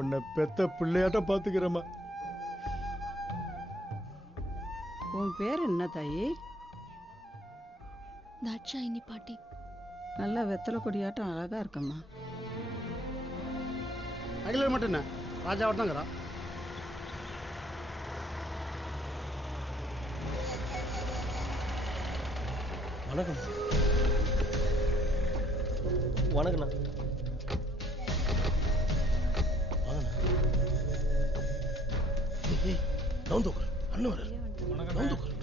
உன்னை பெத்த பிள்ளையாட்டம் பாத்துக்கிறேம்மா. உன் பேர் என்ன தாயி? தாட்சாயினி பாட்டி. நல்லா வெத்தலை கொடியாட்டம் அழகா இருக்கம்மா. அகில மட்டும் என்ன ராஜா தாங்கிறா. வணக்கம். வணக்கண்ணா. நவுந்து உட்காரு, அண்ணன் வர. நவுந்து உட்காரு.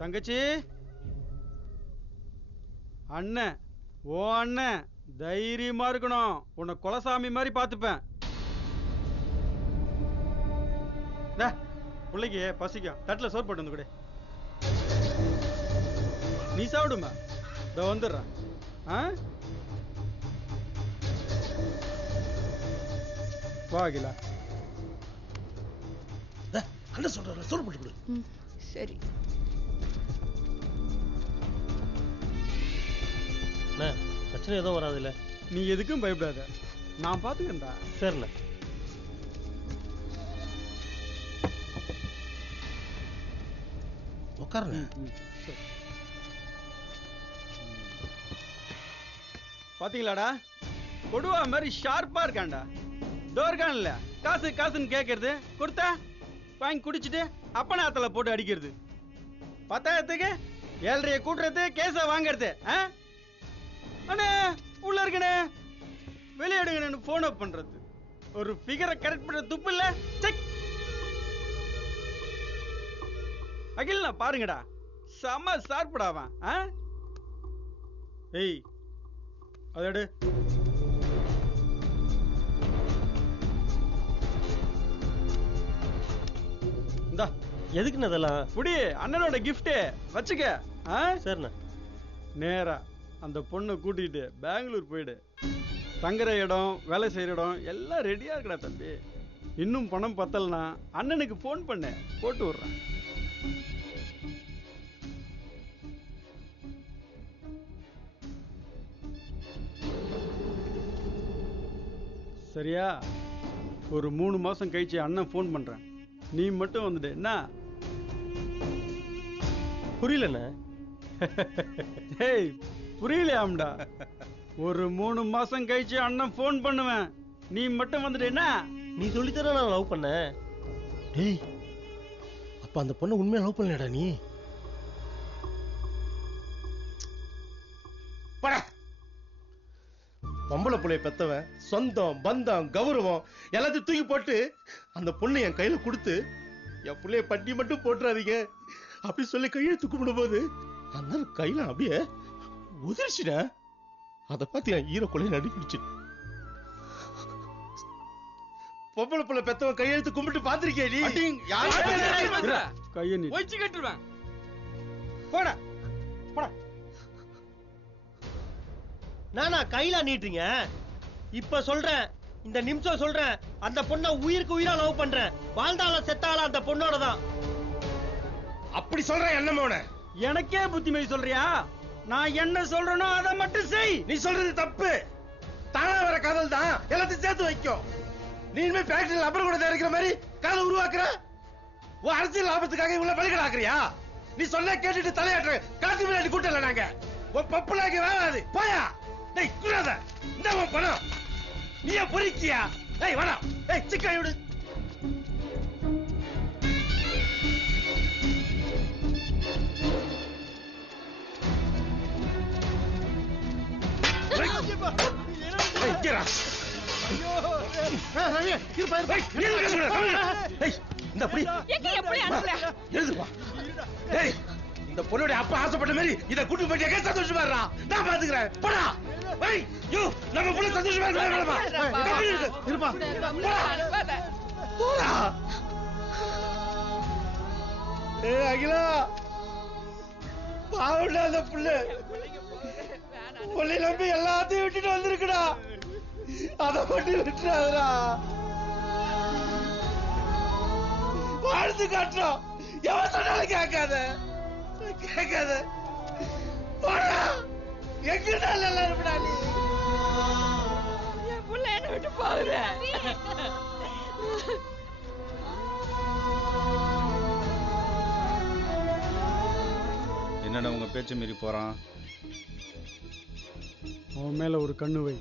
தங்கச்சி, அண்ணன் ஓ அண்ணன் தைரியமா இருக்கணும். உன்னை குலசாமி மாதிரி பாத்துப்பேன். பிள்ளைக்கு பசிக்கும், தட்டுல சோறு போட்டு வந்து கூட. நீ சாப்பிடுமா, இதோ வந்துடுறேன். வா அகிலா. அண்ணன் சொல்ற சோறு போட்டு கொடு. சரி. பிரச்சனை எதுவும் வராதுல்ல? நீ எதுக்கும் பயப்படாத, நான் பாத்துக்கிறேன்டா. சரிண்ணே. உட்காருங்க. பாத்தீங்களாடா, கொடுவா மாதிரி ஷார்ப்பா இருக்கான்டா. இருக்கான்ல, காசு காசுன்னு கேட்கறது, கொடுத்தா வாங்கி குடிச்சிட்டு அப்பனாத்துல போட்டு அடிக்கிறது. 10,000க்கு 7,500 கூட்டுறது, கேஸ வாங்கறது. அண்ணே உள்ள இருக்கனே, வெளியேடுங்க போன் அப் பண்றது. ஒரு ஃபிகரை கரெக்ட் பண்ற துப்பு இல்ல. அகில் பாருங்கடா, செம சார்படாவான். ஏய் அதடு. இந்தா. எதுக்குண்ணே இதெல்லாம்? புடி, அண்ணனோட கிஃப்ட் வச்சுக்க. சரிண்ணே. நேரா அந்த பொண்ணை கூட்டிட்டு பெங்களூர் போயிடு. தங்குற இடம், வேலை செய்யற இடம் எல்லாம் ரெடியா இருக்கடா தம்பி. இன்னும் பணம் பத்தலனா அண்ணனுக்கு போன் பண்ண, போட்டு விடுறேன். சரியா? ஒரு 3 மாசம் கழிச்சு அண்ணன் போன் பண்றேன், நீ மட்டும் வந்துடு. என்ன புரியலண்ணே? ஏய் புரியலையாம்டா. ஒரு 3 மாசம் கழிச்சு அண்ணன் போன் பண்ணுவேன், நீ மட்டும் வந்துடு. என்ன நீ சொல்லித்தர நான் லவ் பண்ணேன். டேய், அப்ப அந்த பொண்ணை உண்மையா லவ் பண்ணலடா நீ? பட பொம்பளை புள்ளைய பெத்தவன், சொந்தம் பந்தம் கௌரவம் எல்லாத்தையும் தூக்கி போட்டு அந்த பொண்ணு என் கையில கொடுத்து, என் பிள்ளைய பட்டி மட்டும் போட்டுறாதீங்க அப்படி சொல்லி கையெழுத்து கும்பிடும் போது அந்த கையில அப்படியே உதிர்ச்சிட. அதை பார்த்து என் ஈர கொலை நடுக்கிடுச்சு. பொம்பளை புள்ள பெத்தவன் கையெழுத்து கும்பிட்டு பாத்திருக்கே நீ? கையை ஒய்ச்சு கட்டுருவேன். போடா போடா. நானா கையில நீட்டுறீங்க? இப்ப சொல்றேன், இந்த நிமிஷம் சொல்றேன், அந்த பொண்ணை உயிருக்கு உயிரா லவ் பண்றேன். வாழ்ந்தாலும் செத்தாலும் அந்த பொண்ணோட தான். அப்படி சொல்றேன் என்னமோன? எனக்கே புத்திமதி சொல்றியா? நான் என்ன சொல்றேனோ அதை மட்டும் செய். நீ சொல்றது தப்பு. தானா வர காதல் தான் எல்லாத்தையும் சேர்த்து வைக்கும். நீ இனிமே ஃபேக்டரியில் அப்புறம் கூட தயாரிக்கிற மாதிரி காதல் உருவாக்குற. உன் அரசியல் லாபத்துக்காக இவ்வளவு பலிகடாக்குறியா? நீ சொல்ல கேட்டுட்டு தலையாட்டுற காத்து முன்னாடி கூட்டல நாங்க. உன் பப்புலாக்கி வேணாது போயா. டேய் குறாத, இந்த உன் பணம் நீயே பொறிக்கியா? டேய் வாடா. டேய் சிக்கன் விடு. இந்த பொண்ணுடைய அப்பா ஆசைப்பட்ட மாதிரி இத கூட்டு போயிட்டு சந்தோஷமா இருடா. நான் பாத்துக்கிறேன். போடா. நம்ம புள்ள சந்தோஷமா இருப்பா. அகிலா பாவண்டா, அந்த புள்ள புள்ளை நம்பி எல்லாத்தையும் விட்டுட்டு வந்திருக்குடா. அதை மட்டும் விட்டுறாதா. வாழ்த்து காட்டுறோம். எவன் சொன்னாலும் கேட்காத கேட்காத. போடா. எங்கிட்ட நல்லா இருப்படா நீ. என் புள்ள என்ன விட்டு போகுற. என்னடா உங்க பேச்சு மீறி போறான்? அவன் மேல ஒரு கண்ணு வை.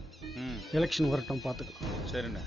எலெக்ஷன் வரட்டும் பாத்துக்கலாம். சரிண்ணே.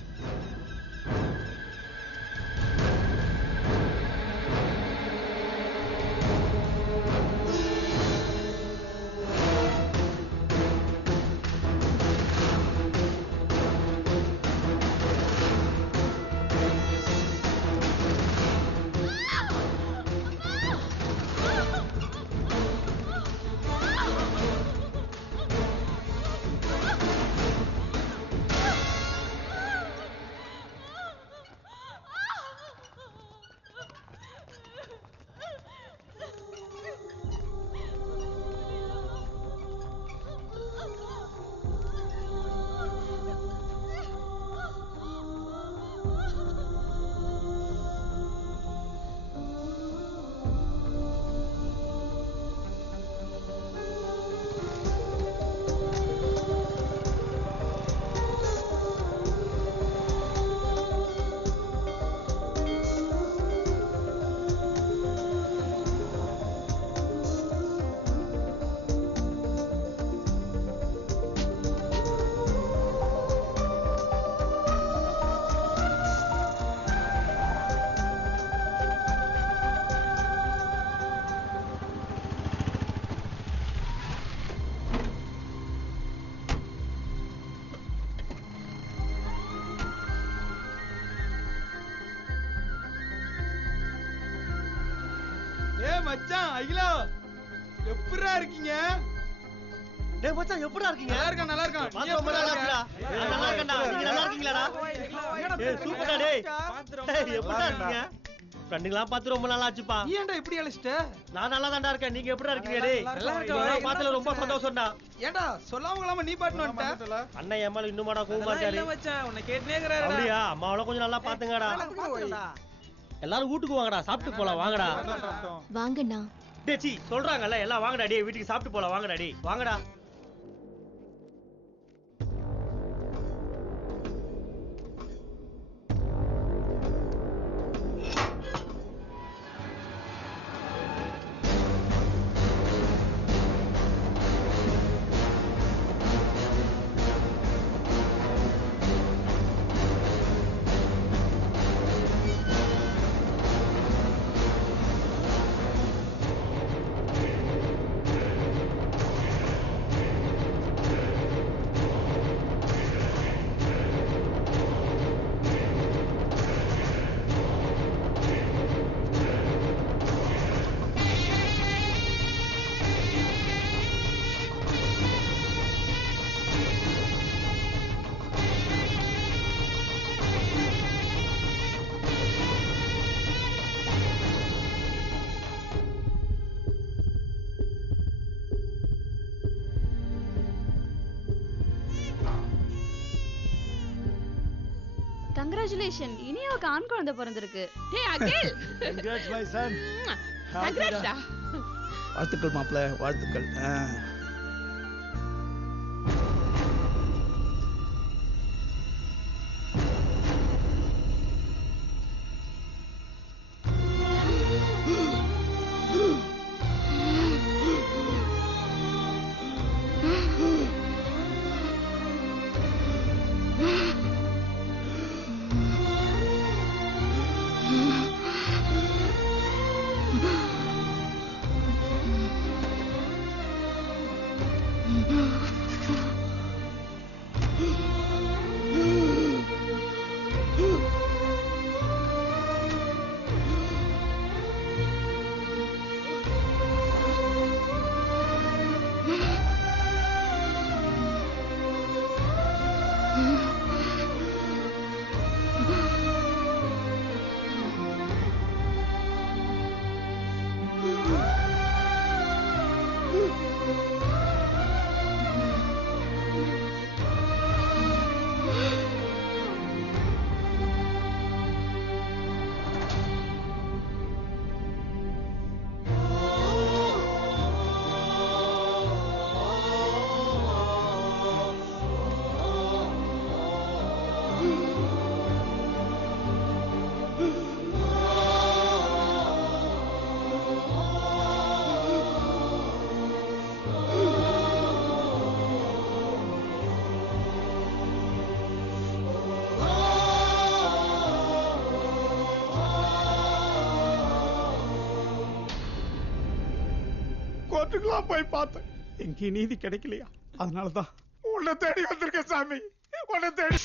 மச்சான் அகிலா எப்படிடா இருக்கீங்க? டேய் மச்சான் எப்படிடா இருக்கீங்க? நல்லா இருக்கேன். நீ ரொம்ப எப்படிடா நல்லா இருக்க? இருக்கடா. நல்லா இருக்கேன்டா. நீங்க நல்லா இருக்கீங்களாடா? டேய் சூப்பர்டா டேய். டேய் எப்படிடா இருக்கீங்க? ஃப்ரெண்டுங்களா பார்த்து ரொம்ப நாள் ஆச்சுப்பா. நீ ஏன்டா இப்படி அழைச்சிட்ட? நான் நல்லா தான்டா இருக்கேன். நீங்க எப்படிடா இருக்கீங்க டேய்? நல்லா இருக்கேன். நான் பார்த்தல ரொம்ப சந்தோஷம்டா. ஏன்டா சொல்லாம கொள்ளாம நீ பாட்டுன்னு வந்துட்ட? அண்ணன் என் மேல இன்னுமாடா கோவமா இருக்காரு. இல்ல மச்சான் உன்னை கேட்டுனே இருக்கறாருடா. அப்படியா? அம்மாவள கொஞ்சம் நல்லா பாத்துங்கடா. எல்லாரும் வீட்டுக்கு வாங்கடா, சாப்பிட்டு போலாம் வாங்கடா. வாங்கண்ணா. டேய் சி சொல்றாங்கல்ல எல்லாம் வாங்கடா டேய், வீட்டுக்கு சாப்பிட்டு போலாம் வாங்கடா டேய். வாங்கடா. கங்க்ராச்சுலேஷன், இனியாவுக்கு ஆண் குழந்தை பிறந்திருக்கு. டேய் அகில், Congrats my son. congrats டா. வாழ்த்துக்கள் மாப்ள, வாழ்த்துக்கள். கோர்ட்டுக்கெல்லாம் போய் பார்த்தேன், எங்கேயும் நீதி கிடைக்கலையா? அதனாலதான் உன்னை தேடி வந்திருக்கேன் சாமி, உன்னை தேடி.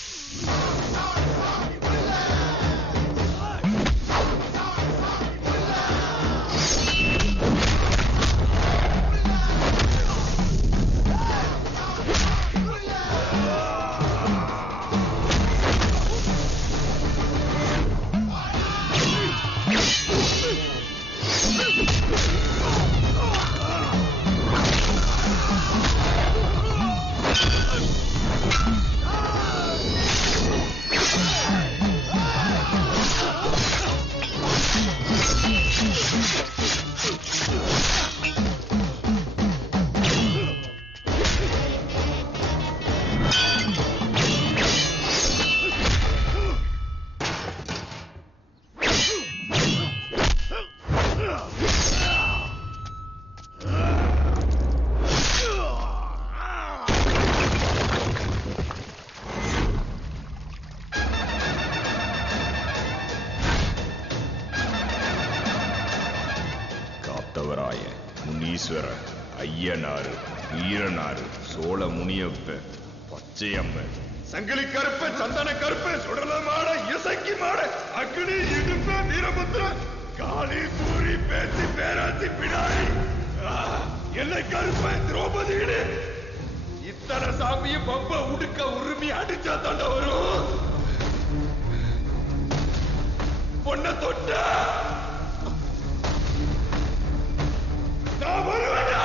காத்தவராய, முனீஸ்வரர், ஐயனாறு, வீரனாறு, சோழ முனியப்ப, பச்சையம்மன், சங்கிலி கருப்பு, சந்தன கருப்பு, சுடல மாட, இசைக்கு மாட, அக்னி, இடுப்பு, வீரபுத்திர, காளி சூரி பேசி பேராசி பிடாரி என்னை கருப்ப திரௌபதியிலே இத்தனை சாமியும் பம்ப உடுக்க உரிமை அடிச்சா தாண்ட வரும். பொண்ண தொட்ட நான் வருவேடா.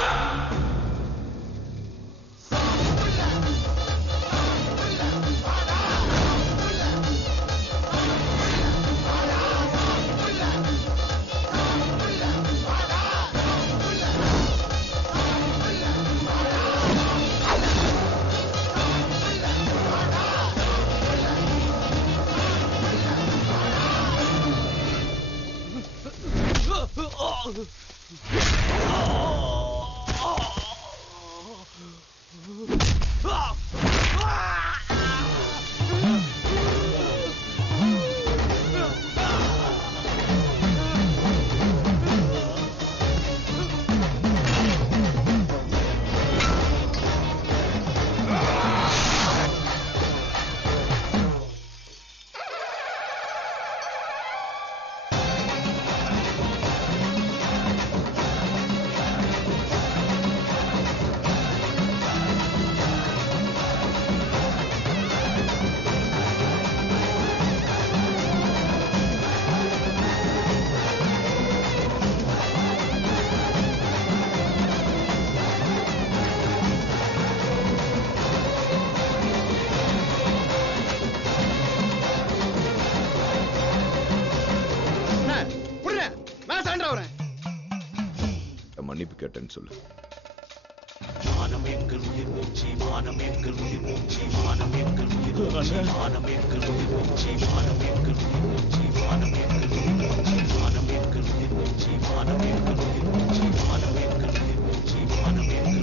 மன்னிப்பு கேட்டேன்னு சொல்லு. மானம் எங்கள் உயிர் மூச்சு, மானம் எங்கள் உயிர் மூச்சு, மானம் எங்கள் உயிர் மூச்சு, மானம் எங்கள் உயிர் மூச்சு, மானம் எங்கள் உயிர் மூச்சு, மானம் எங்கள் உயிர் மூச்சு, மானம் எங்கள் உயிர் மூச்சு, மானம் எங்கள் உயிர் மூச்சு, மானம் எங்கள் உயிர் மூச்சு, மானம் எங்கள்